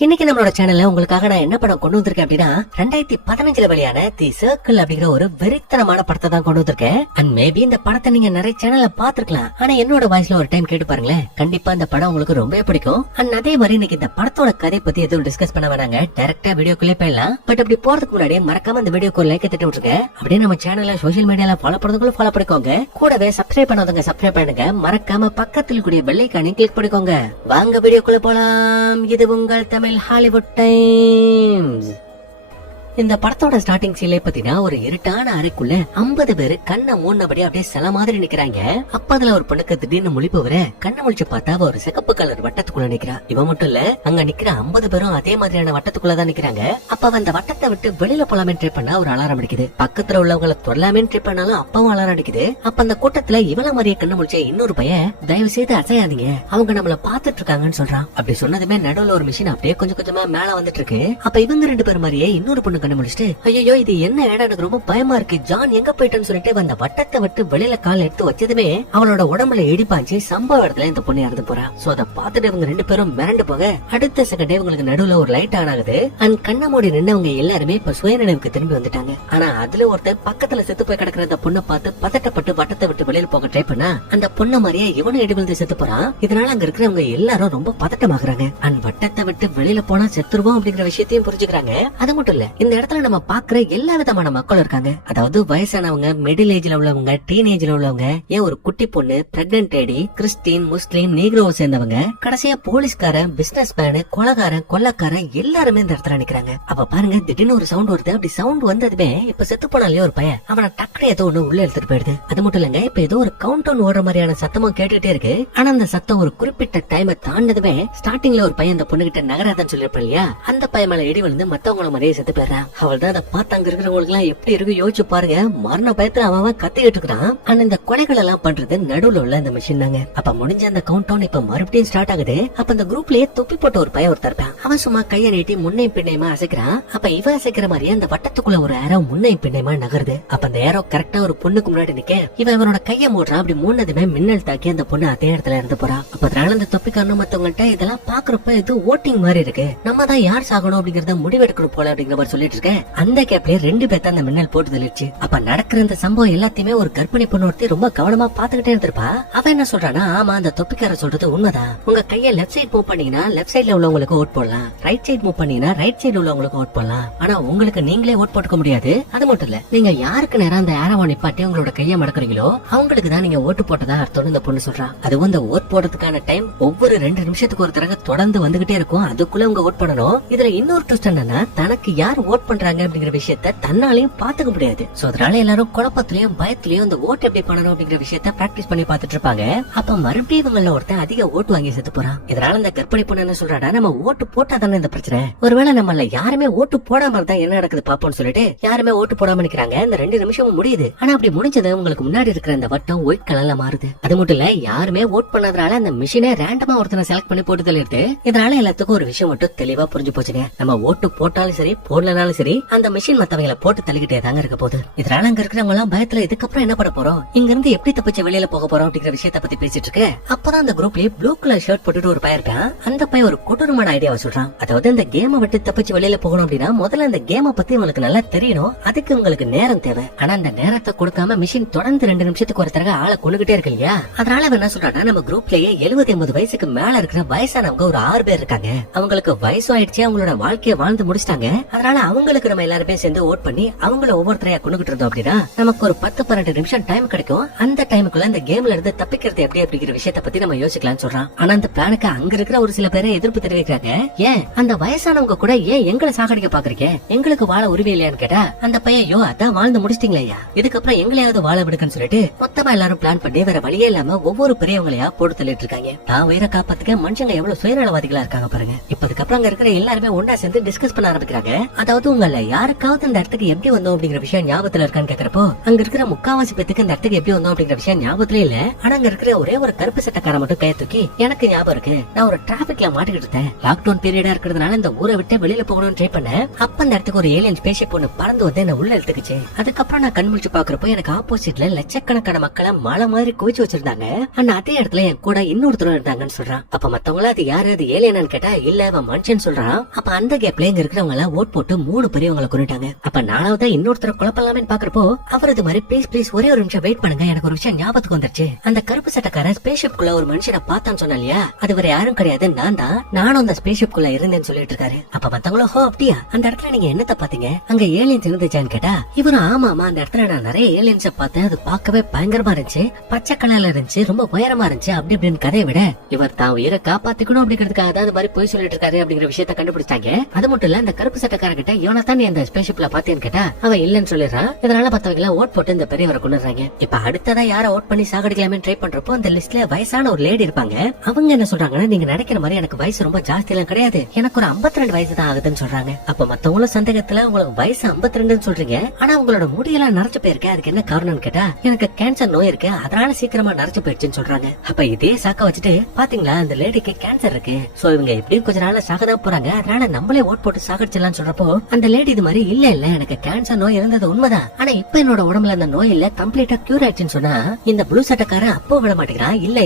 இன்னைக்கு நம்மளோட சேனல்ல உங்களுக்காக நான் என்ன படம் கொண்டு வந்திருக்கேன் அப்படின்னா 2015 வெளியான தி சர்க்கிள் அப்படிங்கிற ஒரு வெறித்தனமான படத்தை தான் கொண்டு வந்திருக்கேன். அண்ட் மேபி இந்த படத்தை நீங்க நிறைய சேனல்ல பாத்துருக்கலாம். ஆனா என்னோட வாய்ஸ்ல ஒரு டைம் கேட்டு பாருங்களேன், கண்டிப்பா இந்த படம் உங்களுக்கு ரொம்ப பிடிக்கும். அண்ட் அதே மாதிரி இன்னைக்கு இந்த படத்தோட கதை பத்தி எதுவும் டிஸ்கஸ் பண்ண வேணாங்க, டைரக்டா வீடியோக்குள்ளே போயிடலாம். பட் அப்படி போறதுக்கு முன்னாடி மறக்காம இந்த வீடியோக்கு லைக் தட்டி விட்டுருங்க. அப்படியே நம்ம சேனல்ல சோசியல் மீடியால ஃபாலோ பண்றதுக்குள்ள ஃபாலோ பண்ணிக்கோங்க. கூடவே சப்ஸ்கிரைப் பண்ணாதவங்க சப்ஸ்கிரைப் பண்ணுங்க. மறக்காம பக்கத்தில் கூடிய பெல் ஐகானை கிளிக் பண்ணிக்கோங்க. வாங்க வீடியோக்குள்ள போலாம். இது உங்கள் தமிழ் ஹாலிவுட் டைம்ஸ். இந்த படத்தோட ஸ்டார்டிங் சீன்ல பாத்தீங்கன்னா ஒரு இருட்டான அறைக்குள்ள 50 பேரு கண்ணை மூடினபடி அப்படியே சில மாதிரி நிக்கிறாங்க. அப்ப அதுல ஒரு பொண்ணுக்கு திடீர்னு முழிப்பு வர கண்ணை முழிச்சு பார்த்தா ஒரு சிகப்பு கலர் வட்டத்துக்குள்ள நிக்கிறா. இவன் மட்டும் இல்ல, அங்க நிக்கிற 50 பேரும் அதே மாதிரியான வட்டத்துக்குள்ளதான் நிக்கிறாங்க. அப்ப அந்த வட்டத்தை விட்டு வெளியில போலாமே ட்ரை பண்ணா ஒரு அலாரம் அடிக்குது. பக்கத்துல உள்ளவங்களை தொடலாமே ட்ரை பண்ணாலும் அப்பவும் அலாரம் அடிக்குது. அப்ப அந்த கூட்டத்துல இவள மாதிரியே கண்ணை முழிச்ச இன்னொரு பையன், தயவு செய்து அசையாதீங்க, அவங்க நம்மள பாத்துட்டு இருக்காங்கன்னு சொல்றான். அப்படி சொன்னதுமே நடுவுல ஒரு மிஷின் அப்படியே கொஞ்சம் கொஞ்சமா மேல வந்துட்டு இருக்கு. அப்ப இவங்க 2 பேர் மாதிரியே இன்னொரு பொண்ணு கண்ணு முடிச்சுட்டு, ஐயோ இது என்ன இடம், எனக்கு ரொம்ப பயமா இருக்கு, ஜான் எங்க போயிட்டேன்னு சொல்லிட்டு அந்த வட்டத்தை விட்டு வெளியில கால் எடுத்து வச்சதுமே அவளோட உடம்புல இடிப்பாஞ்சு சம்பவ இடத்துல இந்த பொண்ணு இறந்து போறா. சோ அதை பார்த்துட்டு இவங்க 2 பேரும் மிரண்டு போக அடுத்த செகண்டே இவங்களுக்கு நடுவுல ஒரு லைட் ஆன் ஆகுது. அண்ட் கண்ண மூடி நின்னவங்க எல்லாருமே இப்ப சுயநினைவுக்கு திரும்பி வந்துட்டாங்க. ஆனா அதுல ஒருத்தர் பக்கத்துல செத்து போய் கிடக்குற அந்த பொண்ணை பார்த்து பதட்டப்பட்டு வட்டத்தை விட்டு வெளியில போக ட்ரை பண்ணா அந்த பொண்ணு மாதிரியே இவனும் இடி விழுந்து செத்து போறான். இதனால அங்க இருக்கிறவங்க எல்லாரும் ரொம்ப பதட்டமாகறாங்க. அண்ட் வட்டத்தை விட்டு வெளியில போனா செத்துருவோம் அப்படிங்கிற விஷயத்தையும் புரிஞ்சுக்கிறாங்க. அது மட்டும் இல்ல, இந்த இடத்துல நம்ம பாக்குற எல்லா விதமான மக்கள் இருக்காங்க. அதாவது வயசானவங்க, மிடில் ஏஜ்ல உள்ளவங்க, டீனேஜ்ல உள்ளவங்க, ஏன் ஒரு குட்டி பொண்ணு, பிரெக்னன்ட் லேடி, கிறிஸ்டின், முஸ்லீம், நீக்ரோவை சேர்ந்தவங்க, கடைசியா போலீஸ்காரன், பிசினஸ் மேனு, கொலகாரன், கொள்ளக்காரன் எல்லாருமே இந்த இடத்துல நிக்கிறாங்க. அப்ப பாருங்க, திடீர்னு ஒரு சவுண்ட் வருது. அப்படி சவுண்ட் வந்ததுமே இப்ப செத்து போனாலே ஒரு பையன் அவனை டக்குனு ஏதோ ஒண்ணு உள்ள எடுத்துட்டு போயிடுது. அது மட்டும் இல்லங்க, இப்ப ஏதோ ஒரு கவுண்ட் டவுன் ஓடுற மாதிரியான சத்தமும் கேட்டுட்டே இருக்கு. ஆனா அந்த சத்தம் ஒரு குறிப்பிட்ட டைமை தாண்டதுமே ஸ்டார்டிங்ல ஒரு பையன் அந்த பொண்ணு கிட்ட நகராதன்னு சொல்லிருப்பேன் இல்லையா, அந்த பையன் மேல இடி விழுந்து மத்தவங்கள மாதிரியே செத்து போயிடுறான். அவள் தான் அதை பார்த்து அங்க இருக்கிறவங்களுக்கு எல்லாம் எப்படி இருக்கு யோசிச்சு பாருங்க. மரண பயத்துல அவன் கத்திக்கிட்டு இருக்கான். ஆனா இந்த கொலைகள் எல்லாம் பண்றது நடுவுல உள்ள இந்த மிஷின் தாங்க. அப்ப முடிஞ்ச அந்த கவுண்ட் டவுன் இப்ப மறுபடியும் ஸ்டார்ட் ஆகுது. அப்ப அந்த குரூப்லயே தொப்பி போட்ட ஒரு பையன் ஒருத்தர் இருப்பான். அவன் சும்மா கையை நீட்டி முன்னையும் பின்னையுமா அசைக்கிறான். அப்ப இவன் அசைக்கிற மாதிரியே அந்த வட்டத்துக்குள்ள ஒரு ஏரோ முன்னையும் பின்னையுமா நகருது. அப்ப அந்த ஏரோ கரெக்டா ஒரு பொண்ணுக்கு முன்னாடி நிக்க இவன் இவனோட கையை மூடுறான். அப்படி மூணதுமே மின்னல் தாக்கி அந்த பொண்ணு அதே இடத்துல இருந்து போறா. அப்ப அதனால அந்த தொப்பிக்காரனும் மத்தவங்கள்ட்ட இதெல்லாம் பாக்குறப்ப இது ஓட்டிங் மாதிரி இருக்கு, நம்ம தான் யார் சாகணும் அப்படிங்கறத முடிவெடுக்கணும் போல அப்படிங்கிற மாதிரி சொல்லிட்டு இருக்கேன். அந்த கேப்லயே 2 பேர்த்த அந்த மின்னல் போட்டு தள்ளிடுச்சு. அப்ப நடக்கிற இந்த சம்பவம் எல்லாத்தையுமே ஒரு கர்ப்பிணி பொண்ணு ஒருத்தி ரொம்ப கவனமா பாத்துக்கிட்டே இருந்திருப்பா. அவன் என்ன சொல்றானா, ஆமா அந்த தொப்பிக்கார சொல்றது உண்மைதான், உங்க கைய லெப்ட் சைட் மூவ் பண்ணீங்கன்னா லெப்ட் சைட்ல உள்ளவங்களுக்கு ஓட் போடலாம், ரைட் சைட் மூவ் பண்ணீங்கன்னா ரைட் சைடு உள்ளவங்களுக்கு ஓட் போடலாம், ஆனா உங்களுக்கு நீங்களே ஓட் போட்டுக்க முடியாது. அது மட்டும் இல்ல, நீங்க யாருக்கு நேரம் அந்த ஏரோவை நிப்பாட்டி உங்களோட கையை மடக்குறீங்களோ அவங்களுக்கு தான் நீங்க ஓட்டு போட்டதா அர்த்தம் இந்த பொண்ணு சொல்றா. அதுவும் இந்த ஓட் போடுறதுக்கான டைம் ஒவ்வொரு 2 நிமிஷத்துக்கு ஒரு தடவை தொடர்ந்து வந்துகிட்டே இருக்கும். அதுக்குள்ள உங்க ஓட் பண்ணணும். இதுல இன்னொரு ட்விஸ்ட் என்னன்னா, தனக்கு யார் ஓட் பண்றாங்க அப்படிங்கிற விஷயத்த தன்னாலையும் பாத்துக்க முடியாது. சோ அதனால எல்லாரும் குழப்பத்திலயும் பயத்திலயும் இந்த ஓட்டு எப்படி பண்ணணும் அப்படிங்கிற விஷயத்த பிராக்டிஸ் பண்ணி பாத்துட்டு இருப்பாங்க. அப்ப மறுபடியும் இவங்கள ஒருத்தன் அதிக ஓட்டு வாங்கி செத்து போறான். இதனால இந்த கர்ப்பிணி பொண்ணு என்ன சொல்றாடா, நம்ம ஓட்டு போட்டா தானே இந்த பிரச்சனை, ஒருவேளை நம்மள யாருமே ஓட்டு போடாம இருந்தா என்ன நடக்குது பாப்போம்னு சொல்லிட்டு யாருமே ஓட்டு போடாம நிக்கிறாங்க. இந்த 2 நிமிஷமும் முடியுது. ஆனா அப்படி முடிஞ்சது உங்களுக்கு முன்னாடி இருக்கிற இந்த வட்டம் ஒயிட் கலர்ல மாறுது. அது மட்டும் இல்ல, யாருமே ஓட் பண்ணதுனால அந்த மிஷினே ரேண்டமா ஒருத்தனை செலக்ட் பண்ணி போட்டு தள்ளிடுது. இதனால எல்லாத்துக்கும் ஒரு விஷயம் மட்டும் தெளிவா புரிஞ்சு போச்சுங்க, நம்ம ஓட்டு போட்டாலும் சரி போடலனாலும் சரி அந்த மிஷின் மத்தவங்களை போட்டு தள்ளிக்கிட்டே தாங்க இருக்க போகுது. இதனால அங்க இருக்கிறவங்க எல்லாம் பயத்துல இதுக்கப்புறம் என்ன பண்ண போறோம், இங்க இருந்து எப்படி தப்பிச்சு வெளியில போக போறோம் அப்படிங்கிற விஷயத்த பத்தி பேசிட்டு இருக்கு. அப்பதான் அந்த குரூப்லயே ப்ளூ கலர் ஷர்ட் போட்டுட்டு ஒரு பையன் இருக்கான். அந்த பையன் ஒரு கொடூரமான ஐடியாவை சொல்றான். அதாவது இந்த கேமை விட்டு தப்பிச்சு வெளியில போகணும் அப்படின்னா முதல்ல அந்த கேமை பத்தி உங்களுக்கு நல்லா தெரியணும், அதுக்கு உங்களுக்கு நேரம் தேவை. ஆனா அந்த நேரத்தை கொடுக்காம மிஷின் தொடர்ந்து 2 நிமிஷத்துக்கு ஒரு தடவை ஆளை கொண்டுகிட்டே இருக்கு இல்லையா. அதனால அவன் என்ன சொல்றான்னா, நம்ம குரூப்லயே 70-80 வயசுக்கு மேல இருக்கிற வயசானவங்க ஒரு 6 பேர் இருக்காங்க. அவங்களுக்கு வயசு ஆயிடுச்சு, அவங்களோட வாழ்க்கையை வாழ்ந்து முடிச்சிட்டாங்க. அதனால அவங்களுக்கு நம்ம எல்லாருமே சேர்ந்து ஓட் பண்ணி அவங்கள ஒவ்வொருத்தரையா கொண்டுகிட்டு இருந்தோம் அப்படின்னா நமக்கு ஒரு 10-12 நிமிஷம் டைம் கிடைக்கும். அந்த டைமுக்குள்ள இந்த கேம்ல இருந்து தப்பிக்கிறது எப்படி அப்படிங்கிற விஷயத்த பத்தி நம்ம யோசிக்கலாம்னு சொல்றான். ஆனா அந்த பிளானுக்கு அங்க இருக்கிற ஒரு சில பேரை எதிர்ப்பு தெரிவிக்கிறாங்க. ஏன் அந்த வயசானவங்க கூட ஏன் எங்களை சாகடிக்க பாக்குறீங்க, எங்களுக்கு வாழ உரிமை இல்லையான்னு கேட்டா அந்த பையன், யோ அதான் வாழ்ந்து முடிச்சிட்டீங்களா, இதுக்கப்புறம் எங்களையாவது வாழ விடுக்குன்னு சொல்லிட்டு மொத்தமா எல்லாரும் பிளான் பண்ணி வேற வழியே இல்லாம ஒவ்வொரு பெரியவங்களையா போட்டு தள்ளிட்டு இருக்காங்க. தான் உயிரை காப்பாத்துக்க மனுஷங்க எவ்வளவு சுயநலவாதிகளா இருக்காங்க பாருங்க. இப்ப அதுக்கப்புறம் அங்க இருக்கிற எல்லாருமே ஒன்னா சேர்ந்து டிஸ்கஸ் பண்ண ஆரம்பிக்கிறாங்க. அதாவது உங்கள யாருக்காவது இந்த இடத்துக்கு எப்படி வந்தோம் அப்படிங்கிற விஷயம் ஞாபகத்துல இருக்கான்னு கேக்குறப்போ அங்க இருக்கிற முக்காவாசி பேத்துக்கு இந்த இடத்துக்கு எப்படி வந்தோம் அப்படிங்கிற விஷயம் ஞாபகத்துல இல்ல. ஆனா அங்க இருக்கிற ஒரே ஒரு கருப்பு சட்டக்கார மட்டும் கையை தூக்கி எனக்கு ஞாபகம் இருக்கு, நான் ஒரு டிராபிக்ல மாட்டிக்கிட்டு இருந்தேன், லாக்டவுன் பீரியடா இருக்கிறதுனால இந்த ஊரை விட்டு வெளியில போகணும்னு ட்ரை பண்ணேன். அப்ப அந்த இடத்துக்கு ஒரு ஏலியன் ஸ்பேஸ்ஷிப் ஒண்ணு பறந்து வந்து என்ன உள்ள எடுத்துக்கிச்சு. அதுக்கப்புறம் நான் கண் முழிச்சு பாக்குறப்போ எனக்கு ஆப்போசிட்ல லட்சக்கணக்கான மக்களை மலை மாதிரி குவிச்சு வச்சிருந்தாங்க. ஆனா அதே இடத்துல என் கூட இன்னொருத்தரும் இருந்தாங்கன்னு சொல்றான். அப்ப மத்தவங்கள அது யாரு, அது ஏலியனான்னு கேட்டா இல்ல அவன் மனுஷன் சொல்றான். அப்ப அந்த கேப்ல இங்க இருக்கிறவங்க எல்லாம் ஓட் போட்டு 3 பெரியவங்களை கொண்டுட்டாங்க. அப்ப நாலாவதா இன்னொருத்தர குழப்பலாமே பாக்குறப்போ அவர் இது மாதிரி ப்ளீஸ் ஒரே ஒரு நிமிஷம் வெயிட் பண்ணுங்க, எனக்கு ஒரு விஷயம் ஞாபகத்துக்கு வந்துருச்சு. அந்த கருப்பு சட்டக்காரன் ஸ்பேஸ்ஷிப் குள்ள ஒரு மனுஷனை பார்த்தான்னு சொன்னா இல்லையா, அது வேற யாரும் கிடையாது, நான் தான். நானும் அந்த ஸ்பேஸ்ஷிப் குள்ள இருந்தேன்னு சொல்லிட்டு இருக்காரு. அப்ப மத்தவங்களும் ஹோ அப்படியா, அந்த இடத்துல நீங்க என்னத்த பாத்தீங்க, அங்க ஏலியன்ஸ் இருந்துச்சான்னு கேட்டா இவரும் ஆமா அந்த இடத்துல நான் நிறைய ஏலியன்ஸ பார்த்தேன், அது பார்க்கவே பயங்கரமா இருந்துச்சு, பச்சை கலர்ல இருந்துச்சு, ரொம்ப உயரமா இருந்துச்சு அப்படி இப்படின்னு கதையை விட இவர் தான் உயிரை காப்பாத்திக்கணும் அப்படிங்கிறதுக்காக அதாவது மாதிரி போய் சொல்லிட்டு இருக்காரு அப்படிங்கிற விஷயத்த கண்டுபிடிச்சாங்க. அது மட்டும் இல்ல அந்த கருப்பு சட்டக்காரன் கிட்ட இவனத்தான் நீ அந்த ஸ்பேஸ்ஷிப்ல பாத்தேன்னு கேட்டா அவன் இல்லன்னு சொல்லிடுறான். இதனால மத்தவங்க ஓட் போட்டு இந்த பெரியவரை கொண்டுறாங்க. இப்ப அடுத்ததா யார ஓட் பண்ணி சாகடிக்கலாமே ட்ரை பண்றப்போ அந்த லிஸ்ட்ல வயசான ஒரு லேடி இருப்பாங்க. அவங்க என்ன சொல்றாங்கன்னா நீங்க நினைக்கிற மாதிரி எனக்கு வயசு ரொம்ப ஜாஸ்தி எல்லாம் கிடையாது, எனக்கு ஒரு 52 வயசு தான் ஆகுதுன்னு சொல்றாங்க. அப்ப மத்தவங்களும் சந்தேகத்துல உங்களுக்கு வயசு 52 சொல்றீங்க, ஆனா உங்களோட முடியெல்லாம் நரைச்சு போயிருக்கு, அதுக்கு என்ன காரணம்னு கேட்டா எனக்கு கேன்சர் நோய் இருக்கு, அதனால சீக்கிரமா நரைச்சு போயிடுச்சுன்னு சொல்றாங்க. அப்ப இதே சாக்க வச்சுட்டு பாத்தீங்களா அந்த லேடிக்கு கேன்சர் இருக்கு, சோ இவங்க எப்படியும் கொஞ்ச நாள் சாகதான் போறாங்க, அதனால நம்மளே ஓட் போட்டு சாகடிச்சிடலாம் சொல்றப்போ அந்த லேடி இது மாதிரி இல்ல எனக்கு கேன்சர் நோய் இருந்தது உண்மைதான், ஆனா இப்ப என்னோட உடம்புல அந்த நோய் இல்ல கம்ப்ளீட்டா கியூர் ஆயிடுச்சுன்னு சொன்னா இந்த ப்ளூ சட்டக்காரன் அப்போ விட மாட்டேங்கிறான். இல்ல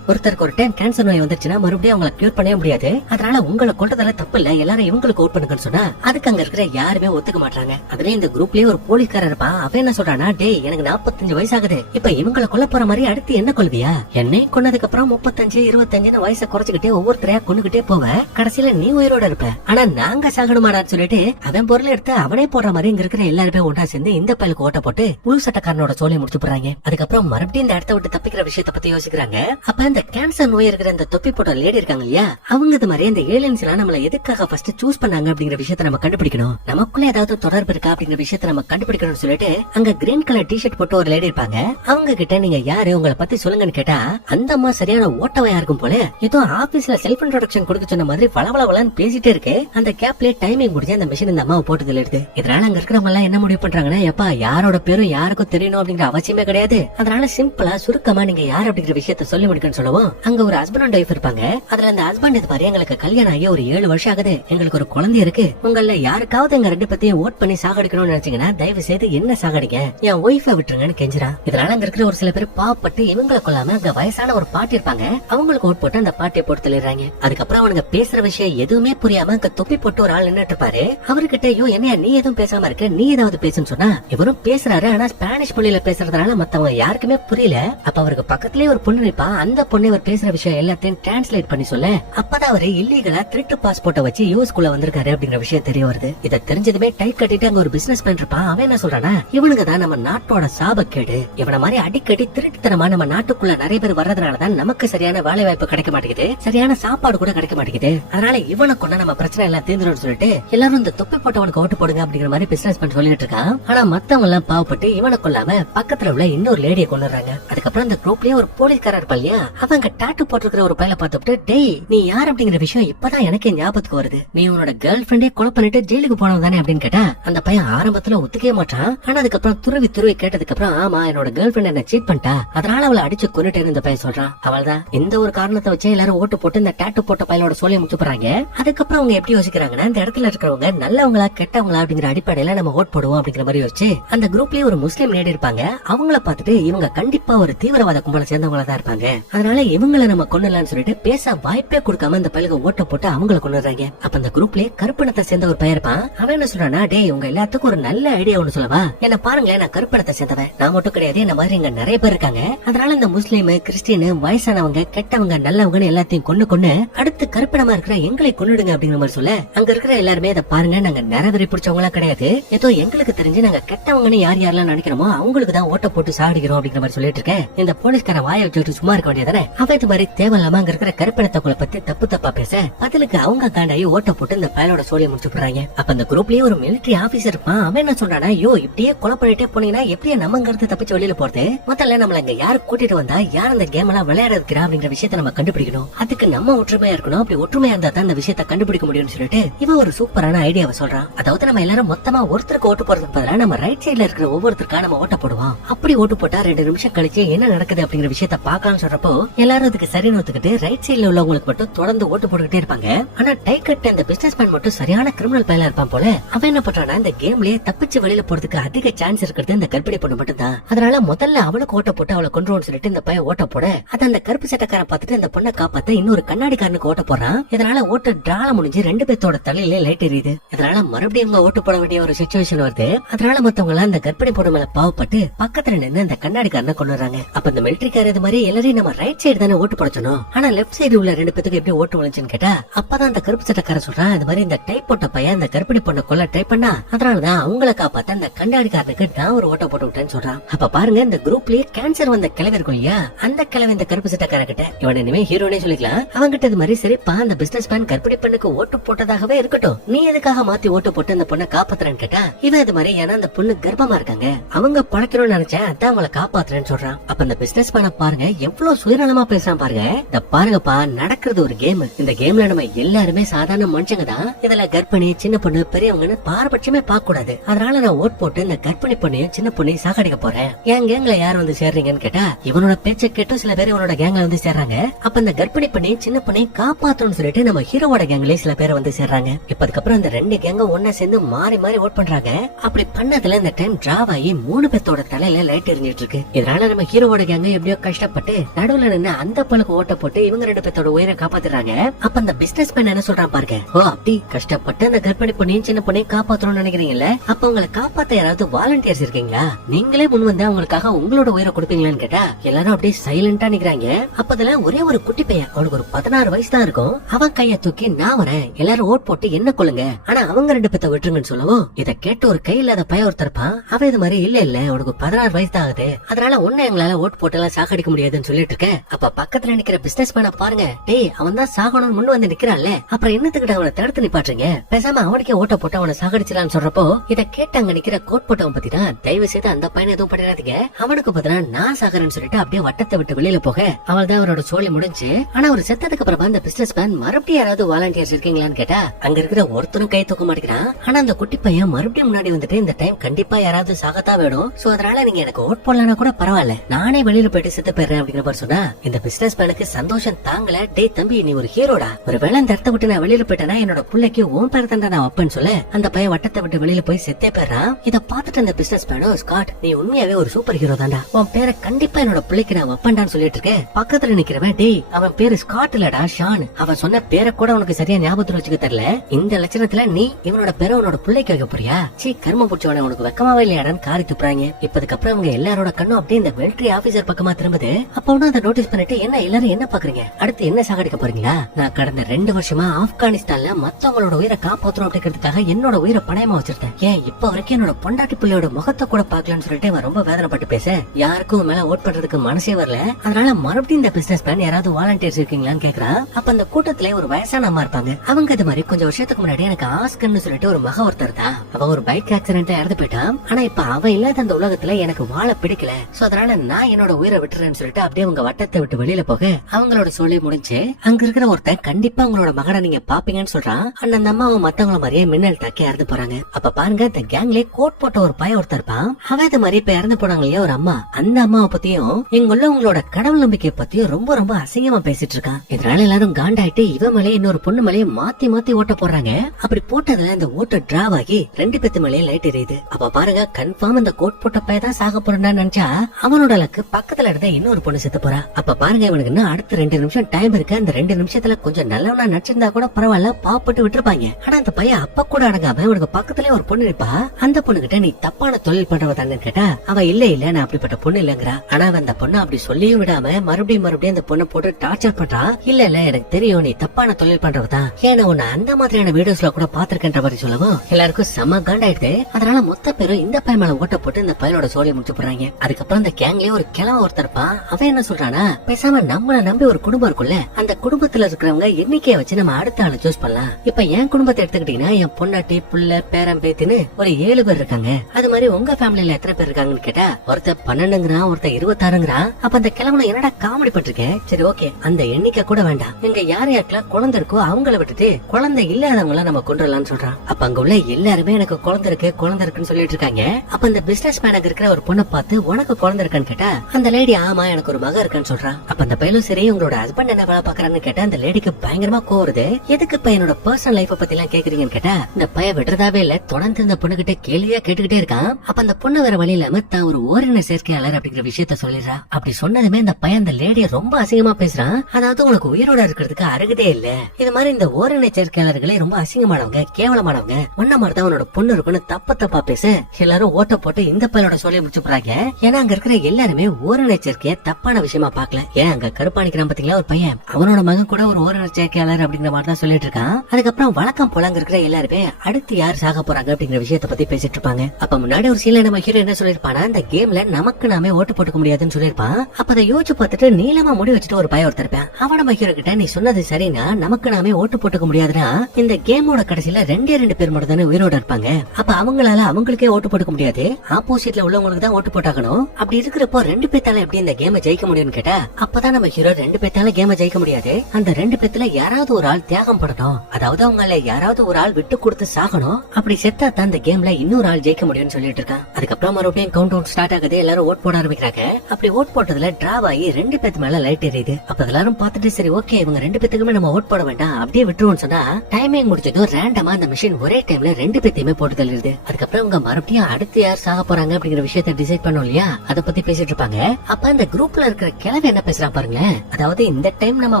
ஒருத்தருக்கு ஒரு டைம் கேன்சர் நோய் வந்துச்சுன்னா மறுபடியும் அவங்களை கியூர் பண்ணவே முடியாது, அதனால உங்களை கொண்டதால தப்பு இல்ல, எல்லாரும் இவங்களுக்கு ஓட் பண்ணுங்கன்னு சொன்னா அதுக்கு அங்க இருக்கிற யாருமே ஒத்துக்க மாட்டாங்க. அதுலயும் இந்த குரூப்லயே ஒரு போலீஸ்காரர் இருப்பான். அவன் என்ன சொல்றானா, டேய் எனக்கு 45 வயசு ஆகுது, இப்ப இவங்களை கொல்ல போற மாதிரி அடுத்து என்ன கொல்வியா, என்னை கொன்னதுக்கு அப்புறம் 35 25 வயசை குறைச்சுக்கிட்டே ஒவ்வொருத்தரையா கொண்டுகிட்டே போவேன், கடைசியில நீ உயிரோட இருப்ப, ஆனா நாங்க சாகணுமாடான்னு சொல்லிட்டு அவன் பொருளை எடுத்து அவனே போடுற மாதிரி இங்க இருக்கிற எல்லாருமே ஒன்றா சேர்ந்து இந்த பயலுக்கு ஓட்ட போட்டு முழு சட்டக்காரனோட சோலையை முடிச்சு போறாங்க. அதுக்கப்புறம் மறுபடியும் இந்த இடத்த விட்டு தப்பிக்கிற விஷயத்த பத்தி யோசிக்கிறாங்க. அப்ப இந்த கேன்சர் நோய் இருக்கிற இந்த தொப்பி போட்ட லேடி இருக்காங்க இல்லையா, அவங்க இது மாதிரி இந்த ஏலியன்ஸ் எல்லாம் நம்மள எதுக்காக ஃபர்ஸ்ட் சூஸ் பண்ணாங்க அப்படிங்கிற விஷயத்த நம்ம கண்டுபிடிக்கணும், நமக்குள்ள ஏதாவது தொடர்பு இருக்கா அப்படிங்கிற விஷயத்த நம்ம கண்டுபிடிக்கணும்னு சொல்லிட்டு அங்க கிரீன் கலர் டிஷர்ட் போட்டு ஒரு லேடி இருப்பாங்க. அவங்க கிட்ட நீங்க யாரு உங்களை பத்தி சொல்லுங்கன்னு கேட்டா அந்த அம்மா சரியான ஓட்டவையா இருக்கும் போல ஏதோ ஆபீஸ்ல செல்ஃப் இன்ட்ரோடக்ஷன் கொடுக்க சொன்ன மாதிரி வளவளவளான்னு பேசிட்டே இருக்கு. அந்த கேப்ல டைமிங் முடிஞ்சு அந்த மிஷின் இந்த அம்மாவை போட்டு தள்ளிடுது. இதனால அங்க இருக்கிறவங்க எல்லாம் என்ன முடிவு பண்றாங்கன்னா, எப்பா யாரோட பேரும் யாருக்கும் தெரியணும் அப்படிங்கிற அவசியமே கிடையாது, அதனால சிம்பிளா சுருக்கமா நீங்க யார் அப்படிங்கிற விஷயத்த சொல்லி முடிக்கன்னு சொல்லவும் அங்க ஒரு ஹஸ்பண்ட் அண்ட் ஒய்ஃப் இருப்பாங்க. அதுல அந்த ஹஸ்பண்ட் இது மாதிரி எங்களுக்கு கல்யாணம் ஆகி ஒரு 7 வருஷம் ஆகுது, எங்களுக்கு ஒரு குழந்தை இருக்கு, உங்கள யாருக்காவது எங்க 2 பத்தியும் ஓட் பண்ணி சாகடிக்கணும்னு நினைச்சீங்கன்னா தயவு செய்து என்ன சாகடிங்க, என் ஒய்ஃபை விட்டுருங்கன்னு கெஞ்சிரா. இதனால அங்க இருக்கிற ஒரு சில பேர் பாவப்பட்டு இவங்களை கொள்ளாம அங்க வயசான ஒரு பாட்டி இருப்பாங்க, அவங்களுக்கு ஓட் போட்டு அந்த பாட்டியை போட்டு தள்ளிடுறாங்க. அதுக்கப்புறம் அவனுங்க பேசுற விஷயம் எதுவுமே புரியாம அங்க தொப்பி போட்டு ஒரு ஆள் நின்னுட்டு இருப்பாரு. அவர்கிட்ட ஐயோ என்ன நீ எதுவும் பேசாம இருக்க, நீ ஏதாவது பேசுன்னு சொன்னா இவரும் பேசுறாரு, ஆனா ஸ்பானிஷ் மொழியில பேசுறதுனால மத்தவங்க யாருக்குமே புரியல. அப்ப அவருக்கு பக்கத்துலயே ஒரு பொண்ணு நிப்பா, அந்த பொண்ணு அவர் பேசுற விஷயம் எல்லாத்தையும் டிரான்ஸ்லேட் பண்ணி சொல்ல அப்பதான் அவரு இல்லீகலா திருட்டு பாஸ்போர்ட்டை வச்சு யூஎஸ் குள்ள வந்திருக்காரு அப்படிங்கிற விஷயம் தெரிய வருது. இதை தெரிஞ்சதுமே டைப் கட்டிட்டு அங்க ஒரு பிசினஸ் மேன் இருப்பான். அவன் என்ன சொல்றானா, இவனுங்க தான் நம்ம நாட்டோட சாபக்கேடு, இவன மாதிரி அடிக்கடி திருட்டுத்தனமா நம்ம நாட்டுக்குள்ள நிறைய பேர் வர்றதுனாலதான் நமக்கு சரியான வேலை வாய்ப்பு கிடைக்க மாட்டேங்குது, சரியான சாப்பாடு கூட கிடைக்க மாட்டேங்குது, அதனால இவனை கொண்டா நம்ம பிரச்சனை எல்லாம் தீர்ந்துடும் சொல்லிட்டு எல்லாரும் இந்த தொப்பி போட்டவனுக்கு ஓட்டு போடுங்க அப்படிங்கிற மாதிரி பிசினஸ் மேன் சொல்லிட்டு இருக்கான். ஆனா மத்தவங்க எல்லாம் பாவப்பட்டு இவனை கொல்லாம பக்கத்துல உள்ள இன்னொரு லேடியை கொண்டுறாங்க. அதுக்கப்புறம் இந்த குரூப்லயே ஒரு போலீஸ்காரர் இருப்பா, அவங்க டாட்டு போட்டுருக்கிற ஒரு பையல பார்த்துட்டு டேய் நீ யார் அப்படிங்கிற விஷயம் இப்பதான் எனக்கு ஞாபகத்துக்கு வருது, நீ உன்னோட கேர்ள் ஃபிரெண்டே கொலை பண்ணிட்டு ஜெயிலுக்கு போனவன் தானே அப்படின்னு கேட்டா அந்த பையன் ஆரம்பத்துல ஒத்துக்கவே மாட்டான். ஆனா அதுக்கப்புறம் துருவி கேட்டதுக்கு அப்புறம் ஆமா என்னோட கேர்ள் ஃபிரெண்ட் என்ன சீட் பண்ணிட்டா, அதனால அவளை அடிச்சு கொன்னுட்டேன்னு இந்த பையன் சொல்றான். அவள்தான் இந்த ஒரு காரணத்தை வச்சு எல்லாரும் ஓட்டு போட்டு இந்த டாட்டு போட்ட பையனோட சோலையை முடிச்சு போறாங்க. அதுக்கப்புறம் அவங்க எப்படி யோசிக்கிறாங்கன்னா, இந்த இடத்துல இருக்கிறவங்க நல்லவங்களா கெட்டவங்களா அப்படிங்கிற அடிப்படையில நம்ம ஓட் போடுவோம் அப்படிங்கிற மாதிரி யோசிச்சு அந்த குரூப்லயே ஒரு முஸ்லீம் லேடி இருப்பாங்க. அவங்கள பார்த்துட்டு இவங்க கண்டிப்பா ஒரு தீவிரவாத கும்பலை சேர்ந்தவங்களா தான் இருப்பாங்க, அதனால இவங்களை நம்ம கொண்டுலான்னு சொல்லிட்டு பேச வாய்ப்பே கொடுக்காம அந்த பையலுக்கு ஓட்ட போட்டு அவங்கள கொண்டுறாங்க. அப்ப அந்த குரூப்லயே கருப்பணத்தை சேர்ந்த ஒரு பையன் இருப்பான். அவன் என்ன சொல்றானா, டேய் உங்க எல்லாத்துக்கும் ஒரு நல்ல ஐடியா ஒண்ணு சொல்லவா, என்ன பாருங்களேன் நான் கருப்பணத்தை சேர்ந்தவன், நான் மட்டும் கிடையாது, இந்த மாதிரி இங்க நிறைய பேர் இருக்காங்க, அதனால இந்த முஸ்லீம் கிறிஸ்டின் வயசானவங்க கெட்டவங்க நல்லவங்க எல்லாத்தையும் கொண்டு அடுத்து கருப்பணமா இருக்கிற எங்களை கொன்னுடுங்க அப்படிங்கிற மாதிரி சொல்ல அங்க இருக்கிற எல்லாருமே அதை பாருங்க நாங்க நிறைய பிடிச்சவங்களா கிடையாது, ஏதோ எங்களுக்கு தெரிஞ்சு நாங்க கெட்டவங்கன்னு யாரெல்லாம் நினைக்கிறோமோ அவங்களுக்கு தான் ஓட்ட போட்டு சாடிக்கிறோம் அப்படிங்கிற மாதிரி சொல்லிட்டு இருக்கேன். இந்த போலீஸ்கார வாயை வச்சுட்டு சும்மா இருக்க வேண்டியதானே, அவன் இது மாதிரி தேவையில்லாம அங்க இருக்கிற கருப்பணத்தை பத்தி தப்பா பேச பதிலுக்கு அவங்க காண்டாயி ஓட்ட போட்டு இந்த பயலோட சோழியை முடிச்சு போறாங்க. அப்ப அந்த குரூப்லயே ஒரு மிலிட்டரி ஆபீசர் இருப்பான். அவன் என்ன சொல்றானா, ஐயோ இப்படியே கொலை பண்ணிட்டே போனீங்கன்னா எப்படியே நம்மங்கிறது தப்பிச்சு வெளியில போறது, முதல்ல நம்மள இங்க யாரு கூட்டிட்டு வந்தா யார் அந்த கேம் எல்லாம் விளையாடுறா அப்படிங்கிற விஷயத்த நம்ம கண்டுபிடிக்கணும், அதுக்கு நம்ம ஒற்றுமையா இருக்கணும், அப்படி ஒற்றுமையா இருந்தா தான் இந்த விஷயத்த கண்டுபிடிக்க முடியும்னு சொல்லிட்டு இவன் ஒரு சூப்பரான ஐடியாவை சொல்றான். சொல்றான். அதாவது நம்ம எல்லாரும் மொத்தமா ஒருத்தருக்கு ஓட்டு போறதுக்கு பதிலா நம்ம ரைட் சைடுல இருக்கிற ஒவ்வொருத்தருக்கா நம்ம ஓட்ட போடுவோம். அப்படி ஓட்டு போட்டா 2 நிமிஷம் கழிச்சு என்ன நடக்குது அப்படிங்கிற விஷயத்த பாக்கலாம்னு சொல்றப்போ எல்லாரும் அதுக்கு சரின்னு ஒத்துக்கிட்டு ரைட் சைடுல உள்ளவங்களுக்கு மட்டும் தொடர்ந்து ஓட்டு போட்டுக்கிட்டே இருப்பாங்க. ஆனா டை கட் அந்த பிசினஸ் மேன் மட்டும் சரியான கிரிமினல் பயலா இருப்பான் போல. அவன் என்ன பண்றானா, இந்த கேம்லயே தப்பிச்சு வெளியில போறதுக்கு அதிக சான்ஸ் இருக்கிறது இந்த கர்ப்பிணி பொண்ணு மட்டும் தான். அதனால முதல்ல அவளுக்கு ஓட்ட போட்டு அவளை கொண்டுருவோம்னு சொல்லிட்டு இந்த பையன் ஓட்ட போட அத அந்த கருப்பு சட்டக்காரன் பார்த்துட்டு இந்த பொண்ணை காப்பாத்த இன்னொரு கண்ணாடிக்காரனுக்கு ஓட்ட போறான். இதனால ஓட்ட டிரால முடிஞ்சு 2 பேத்தோட தலையில லைட் எரியுது. இதனால மறுபடியும் இவங்க ஓட்டு போட வேண்டிய ஒரு சிச்சுவேஷன் வருது. அதனால மத்தவங்க எல்லாம் அந்த கர்ப்பிணி பொண்ணு மேல பாவப்பட்டு பக்கத்துல நின்று அந்த கண்ணாடிக்காரனை கொண்டுறாங்க. அப்ப இந்த மிலிட்டரிக்கார இது மாதிரி எல்லாரையும் நம்ம ரைட் சைடு தானே ஓட்டு போடணும், ஆனா லெப்ட் சைடு உள்ள 2 பேத்துக்கு எப்படி ஓட்டு விழுந்துச்சுன்னு கேட்டா அப்பதான் அந்த கருப்பு சட்டக்காரன் சொல்றான், அது மாதிரி இந்த டைப் போட்ட பையன் அந்த கர்ப்பிணி பொண்ணை கொல்ல ட்ரை பண்ணா, அதனாலதான் அவங்களை காப்பாத்த அந்த கண்ணாடிக்காரனுக்கு நான் ஒரு ஓட்ட போட்டு விட்டேன்னு சொல்றான். அப்ப பாருங்க, இந்த குரூப்லயே கேன்சர் வந்த கிழவி இருக்கும் இல்லையா, அந்த கிழவி இந்த கருப்பு சட்டக்காரன் கிட்ட இவன் இனிமே ஹீரோனே சொல்லிக்கலாம். அவங்கிட்ட இது மாதிரி சரிப்பா அந்த பிசினஸ் மேன் கர்ப்பிணி பெண்ணுக்கு ஓட்டு போட்டதாகவே இருக்கட்டும், நீ எதுக்காக மாத்தி ஓட்டு போட்டு அந்த பொண்ணை காப்பாத்துறேன்னு கேட்டா இவன் இது மாதிரி ஏன்னா அந்த பொண்ணு கர்ப்பமா இருக்காங்க, அவங்க பழக்கணும்னு நினைச்சேன், அதான் அவங்களை காப்பாத்துறேன்னு சொல்றான். அப்ப இந்த பிசினஸ் மேன பாருங்க எவ்வளவு சுயநலமா பேசுறான் பாருங்க. இந்த பாருங்கப்பா, நடக்கிறது ஒரு கேம். இந்த கேம்ல நம்ம எல்லாருமே சாதாரண மனுஷங்க தான். இதுல கர்ப்பிணி சின்ன பொண்ணு பெரியவங்கன்னு பாரபட்சமே பார்க்க கூடாது. அதனால நான் ஓட் போட்டு இந்த கர்ப்பிணி பொண்ணையும் சின்ன பொண்ணையும் சாகடிக்க போறேன். என் கேங்ல யார் வந்து சேர்றீங்கன்னு கேட்டா இவனோட பேச்சை கேட்டு சில பேர் இவனோட கேங்ல வந்து சேர்றாங்க. அப்ப இந்த கர்ப்பிணி பண்ணி சின்ன பண்ணி காப்பாத்தணும்னு சொல்லிட்டு நம்ம ஹீரோவோட கேங்ல சில பேர் வந்து சேர்றாங்க. இப்ப அதுக்கப்புறம் இந்த 2 கேங்கும் ஒன்னா சேர்ந்து மாறி மாறி ஓட் பண்றாங்க. அப்படி பண்ணதுல இந்த டைம் டிராவ் ஆகி 3 பேத்தோட தலையில லைட் எரிஞ்சிட்டு இருக்கு. இதனால நம்ம ஹீரோவோட கேங்க எப்படியோ கஷ்டப்பட்டு நடுவுல நின்று அந்த பழுக்கு ஓட்ட போட்டு இவங்க 2 பேத்தோட உயிரை காப்பாத்துறாங்க. அப்ப அந்த பிசினஸ் மேன் என்ன சொல்றான் பாருங்க, ஓ அப்படி கஷ்டப்பட்டு அந்த கர்ப்பிணி பொண்ணையும் சின்ன பொண்ணையும் காப்பாத்தணும்னு நினைக்கிறீங்கல்ல, அப்ப உங்களை காப்பாத்த யாராவது வாலண்டியர்ஸ் இருக்கீங்களா, நீங்களே முன் வந்து அவங்களுக்காக உங்களோட உயிரை கொடுப்பீங்களான்னு கேட்டா எல்லாரும் அப்படியே சைலண்டா நிக்கிறாங்க. அப்பதுல ஒரே ஒரு குட்டி பையன், அவனுக்கு ஒரு 16 வயசு தான் இருக்கும், அவன் கைய தூக்கி நான் வரேன் எல்லாரும் ஓட் போட்டு என்ன கொள்ளுங்க, ஆனா அவங்க 2 பேத்த விட்டுருங்கன்னு சொல்லவும் இத கேட்டு ஒரு கை இல்லாத பையன் ஒருத்தர் இருப்பான். அவன் இது மாதிரி இல்ல அவனுக்கு 16 வயசு தான் ஆகுது, அதனால ஒன்னும் எங்களால ஓட் போட்டு எல்லாம் சாகடிக்க முடியாதுன்னு சொல்லிட்டு இருக்க. அப்ப பக்கத்துல நிக்கிற பிசினஸ் மேன பாருங்க, டேய் அவன் தான் சாகணும்னு முன்னு வந்து நிக்கிறான்ல, அப்புறம் என்னத்துக்கிட்ட அவனை தடுத்து நிப்பாட்டுறீங்க, பேசாம அவனுக்கே ஓட்ட போட்டு அவனை சாகடிச்சலாம்னு சொல்றப்போ இத கேட்டு அங்க நிக்கிற கோட் போட்டவன் பத்தி தான், தயவு செய்து அந்த பையனை எதுவும் பண்ணிடாதீங்க, அவனுக்கு பதிலா நான் சாகரேன்னு சொல்லிட்டு அப்படியே வட்டத்தை விட்டு வெளியில போக அவள் தான் அவரோட சோழி முடிஞ்சு. ஆனா அவர் செத்ததுக்கு அப்புறமா அந்த பிசினஸ் மேன் மறுபடியும் யாராவது வாலண்டியர்ஸ் இருக்கீங்களான்னு கேட்டா அங்க இருக்கிற ஒருத்தரும் கை தூக்க மாட்டேங்கிறான். ஆனா அந்த குட்டி பையன் மறுபடியும் முன்னாடி வந்துட்டு இந்த டைம் கண்டிப்பா யாராவது சாகத்தான் வேணும், சோ அதனால நீங்க எனக்கு ஓட் போடலன்னா கூட பரவாயில்ல, நானே வெளியில போயிட்டு செத்து போயிடுறேன் அப்படிங்கிற மாதிரி சொன்னா இந்த பிசினஸ் மேனுக்கு சந்தோஷம் தாங்கல. டே தம்பி நீ ஒரு ஹீரோடா, ஒரு வேலை இந்த இடத்த விட்டு நான் வெளியில போயிட்டேன்னா என்னோட பிள்ளைக்கு உன் பேர் தான் நான் வைப்பேன்னு சொல்ல அந்த பையன் வட்டத்தை விட்டு வெளியில போய் செத்தே போயிடுறான். இத பாத்துட்டு அந்த பிசினஸ் மேனும், ஸ்காட் நீ உண்மையாவே ஒரு சூப்பர் ஹீரோ தான்டா, உன் பேரை கண்டிப்பா என்னோட பிள்ளைக்கு நான் வைப்பேன்டான்னு சொல்லிட்டு இருக்கேன். பக்கத்துல நிக்கிறவன், டேய் அவன் பேரு ஸ்காட் இல்லடா ஷான், அவன் சொன்ன பேரை கூட உனக்கு சரியா ஞாபகத்துல வச்சுக்க தெரியல, இந்த லட்சணத்துல நீ இவனோட பேரை உன்னோட பிள்ளைக்கு வைக்க போறியா, சீ கர்ம புடிச்சவன உனக்கு வெக்கமாவே இல்லையாடான்னு காரி துப்புறாங்க. இப்பதுக்கு அப்புறம் அவங்க எல்லாரோட கண்ணும் அப்படியே இந்த மிலிட்டரி ஆபீசர் பக்கமா திரும்புது. அப்ப அதை நோட்டீஸ் பண்ணிட்டு என்ன எல்லாரும் என்ன பாக்குறீங்க, அடுத்து என்ன சாகடிக்க போறீங்களா, நான் கடந்த 2 வருஷமா ஆப்கானிஸ்தான்ல மத்தவங்களோட உயிரை காப்பாற்றணும் அப்படிங்கிறதுக்காக என்னோட உயிரை பணயமா வச்சிருந்தேன், ஏன் இப்ப வரைக்கும் என்னோட பொண்டாட்டி பிள்ளையோட முகத்தை கூட பாக்கலன்னு சொல்லிட்டு அவன் ரொம்ப வேதனைப்பட்டு பேச யாருக்கும் மேல ஓட் பண்றதுக்கு மனசே வரல. அதனால மறுபடியும் இந்த பிசினஸ் மேன் யாராவது வாலண்டியர்ஸ் இருக்கீங்களான்னு கேக்குறான். அப்ப அந்த கூட்டத்துல ஒரு வயசான அம்மா இருப்பாங்க, அவங்க இது மாதிரி கொஞ்சம் வருஷத்துக்கு முன்னாடி எனக்கு ஆஸ்கர்னு சொல்லிட்டு ஒரு மக ஒருத்தர் தான், அவன் ஒரு பைக் ஆக்சிடென்ட்ல இறந்து போயிட்டான், ஆனா இப்ப அவன் இல்லாத அந்த உலகத்துல எனக்கு வாழ பிடிக்கல, சோ அதனால நான் என்னோட உயிரை விட்டுறேன்னு சொல்லிட்டு அப்படியே அவங்க வட்டத்தை விட்டு வெளியில போக அவங்களோட சொல்லி முடிஞ்சு அங்க இருக்கிற ஒருத்தன் கண்டிப்பா உங்களோட மகனை நீங்க பாப்பீங்கன்னு சொல்றான். அந்த அம்மாவும் மத்தவங்கள மாதிரியே மின்னல் தாக்கி இறந்து போறாங்க. அப்ப பாருங்க இந்த கேங்ல கோட் போட்ட ஒரு பையன் ஒருத்தர் இருப்பான், அவன் இது மாதிரி இப்ப இறந்து போனாங்க இல்லையா ஒரு அம்மா, அந்த அம்மாவை பத்தியும் இங்குள்ள உங்களோட கடவுள் நம்பிக்கை பத்தியும் ரொம்ப ரொம்ப அசிங்கமா பேசிட்டு இருக்கான். இதனால எல்லாரும் காண்டாயிட்டு இவன் மேலே இன்னொரு பொண்ணு மேலே மாத்தி மாத்தி ஓட்ட போடுறாங்க. அப்படி போட்டதுல இந்த ஓட்ட டிராவ் ஆகி 2 பேத்து மேலே லைட் எரியுது. அப்ப பாருங்க கன்ஃபார்ம் இந்த கோட் போட்ட பையன் தான் சாக போறான்னு நினைச்சா அவனோட லக்கு பக்கத்துல இருந்த இன்னொரு பொண்ணு செத்து போறா. அப்ப பாருங்க இவனுக்கு இன்னும் அடுத்த 2 நிமிஷம் டைம் இருக்கு, அந்த 2 நிமிஷத்துல கொஞ்சம் நல்லவனா நடிச்சிருந்தா கூட பரவாயில்ல பாப்பட்டு விட்டுருப்பாங்க. ஆனா அந்த பையன் அப்ப கூட அடங்காம இவனுக்கு பக்கத்துல ஒரு பொண்ணு இருப்பா, அந்த பொண்ணு கிட்ட நீ தப்பான தொழில் பண்றவ தானு கேட்டா அவ இல்ல நான் அப்படிப்பட்ட பொண்ணு இல்லங்கிறா. ஆனா அந்த பொண்ணு அப்படி சொல்லியும் விடாம மறுபடியும் அந்த பொண்ணை போட்டு டார்ச்சர் பண்றா. இல்ல எனக்கு தெரியும் நீ தப்பான தொழில் பண்றவதான், ஏன்னா உன்னை அந்த மாதிரியான வீடியோஸ்ல கூட பாத்திருக்கேன்ற மாதிரி சொல்லவும் எல்லாருக்கும் செம காண்டாயிடுது. அதனால மொத்த பேரும் இந்த பையன் மேல ஓட்ட போட்டு இந்த பையனோட சோழியை முடிச்சு போடுறாங்க. அதுக்கப்புறம் இந்த கேங்லயே ஒரு கிழவ ஒருத்தர் இருப்பான், அவன் என்ன சொல்றானா, பேசாம நம்மள நம்பி ஒரு குடும்பம் இருக்குல்ல, அந்த குடும்பத்துல இருக்கிறவங்க எண்ணிக்கையை வச்சு நம்ம அடுத்த ஆளை சூஸ் பண்ணலாம். இப்ப என் குடும்பத்தை எடுத்துக்கிட்டீங்கன்னா என் பொண்டாட்டி புள்ள பேரம் பேத்தின்னு ஒரு 7 பேர் இருக்காங்க. அது மாதிரி உங்க ஃபேமிலில எத்தனை பேர் இருக்காங்கன்னு கேட்டா ஒருத்தர் 12ங்கிறான், ஒருத்தர் 26ங்கிறான். அப்ப அந்த கிழவனை என்னடா காமெடி பட்டிருக்கேன், சரி ஓகே அந்த எண்ணிக்கை கூட வேண்டாம், இங்க யார் யாருக்கெல்லாம் குழந்தை இருக்கோ அவங்கள விட்டுட்டு குழந்தை இல்லாதவங்கள நம்ம கொண்டுலாம்னு சொல்றான். சொல்றான். அப்ப அங்க உள்ள எல்லாருமே எனக்கு குழந்தை இருக்குன்னு சொல்லிட்டு இருக்காங்க. அப்ப அந்த பிசினஸ் மேனுக்கு இருக்கிற ஒரு பொண்ணை பார்த்து உனக்கு குழந்தை இருக்கான்னு கேட்டா அந்த லேடி ஆமா எனக்கு ஒரு மகன் இருக்குன்னு சொல்றான். அப்ப அந்த பையனும் சரி உங்களோட ஹஸ்பண்ட் என்ன வேலை பாக்குறான்னு கேட்டா அந்த லேடிக்கு பயங்கரமா கோவருது. எதுக்கு இப்ப என்னோட பர்சனல் லைஃப் பத்தி எல்லாம் கேக்குறீங்கன்னு கேட்டா இந்த பையன் விடுறதாவே இல்ல, தொடர்ந்து இந்த பொண்ணு கிட்ட கேள்வியா கேட்டுக்கிட்டே இருக்கான். அப்ப அந்த பொண்ணு வேற வழி இல்லாம தான் ஒரு ஓரின சேர்க்கையாளர் அப்படிங்கிற விஷயத்த சொல்லிடுறா. அப்படி சொன்னதுமே இந்த பையன் அந்த லேடிய ரொம்ப அசிங்கமா பேசுறான். அதாவது உனக்கு உயிரோட இருக்கிறதுக்கு அருகதே இல்ல, இது மாதிரி இந்த ஓரின சேர்க்கையாளர்களே ரொம்ப அசிங்கமானவங்க, கேவலமானவங்க, ஒன்ன மாதிரிதான் உன்னோட பொண்ணு இருக்குன்னு தப்பா பேச எல்லாரும் ஓட்ட போட்டு இந்த பையனோட சொல்லி முடிச்சு போறாங்க. ஏன்னா அங்க இருக்கிற எல்லாருமே ஓரின சேர்க்கைய தப்பான விஷயமா பாக்கல. ஏன் அங்க கருப்பாணிக்கிறான் பாத்தீங்களா ஒரு பையன், அவனோட மகன் கூட ஒரு ஓரின சேர்க்கையாளர் அப்படிங்கிற மாதிரி தான் சொல்லிட்டு இருக்கான். அதுக்கப்புறம் வழக்கம் போல அங்க இருக்கிற எல்லாருமே அடுத்து யார் சாக போறாங்க அப்படிங்கிற விஷயத்த பத்தி பேசிட்டு இருப்பாங்க. அப்ப முன்னாடி ஒரு சீன்ல நம்ம ஹீரோ என்ன சொல்லிருப்பானா, இந்த கேம்ல நமக்கு நாமே ஓட்டு போட்டுக்க முடியாதுன்னு சொல்லிருப்பான். அப்ப அதை யோசிச்சு பார்த்துட்டு நீளமா முடி வச்சுட்டு ஒரு பையன் ஒருத்தர் இருப்பான். அவன் நம்ம ஹீரோ கிட்ட நீ சொன்னது சரினா நமக்கு நாமே ஓட்டு போட்டுக்க முடியாதுன்னா இந்த கேமோட கடைசியில ரெண்டு பேர் மட்டும் தானே உயிரோட இருப்பாங்க. அப்ப அவங்களால அவங்களுக்கே ஓட்டு போட்டுக்க முடியாது, ஆப்போசிட்ல உள்ளவங்களுக்கு தான் ஓட்டு போட்டாகணும். அப்படி இருக்கிறப்போ ரெண்டு பேத்தால எப்படி இந்த கேமை ஜெயிக்க முடியும்னு கேட்டா அப்பதான் நம்ம ஹீரோ ரெண்டு பேத்தால கேமை ஜெயிக்க முடியாது, அந்த ரெண்டு பேத்துல யாராவது ஒரு ஆள் தியாகம் படணும், அதாவது அவங்கள யாராவது ஒரு ஆள் விட்டு கொடுத்து சாகணும், அப்படி செத்தா தான் இந்த கேம்ல இன்னொரு ஆள் ஜெயிக்க முடியும்னு சொல்லிட்டு இருக்கான். அதுக்கப்புறம் மறுபடியும் கவுண்ட் டவுன் ஸ்டார்ட் ஆகுது, எல்லாரும் ஓட் போட ஆரம்பிக்கிறாங்க. அப்படி ஓட் போட்டதுல டிராவ் ஆகி ரெண்டு பேத்து மேல லைட் எரியுது. அப்ப எல்லாரும் பார்த்துட்டு சரி ஓகே இவங்க ரெண்டு பேத்துக்குமே நம்ம ஓட் போட வேண்டாம் அப்படியே விட்டுருவோம்னு சொன்னா டைமிங் முடிச்சதும் ரேண்டமா அந்த மிஷின் ஒரே டைம்ல ரெண்டு பேத்தையுமே போட்டு தள்ளிடுது. அதுக்கப்புறம் அவங்க மறுபடியும் அடுத்து யார் சாக போறாங்க அப்படிங்கிற விஷயத்த டிசைட் பண்ணோம் இல்லையா, அதை பத்தி பேசிட்டு இருப்பாங்க. அப்ப அந்த குரூப்ல இருக்கிற கிழமை என்ன பேசுறான் பாருங்களேன், அதாவது இந்த டைம் நம்ம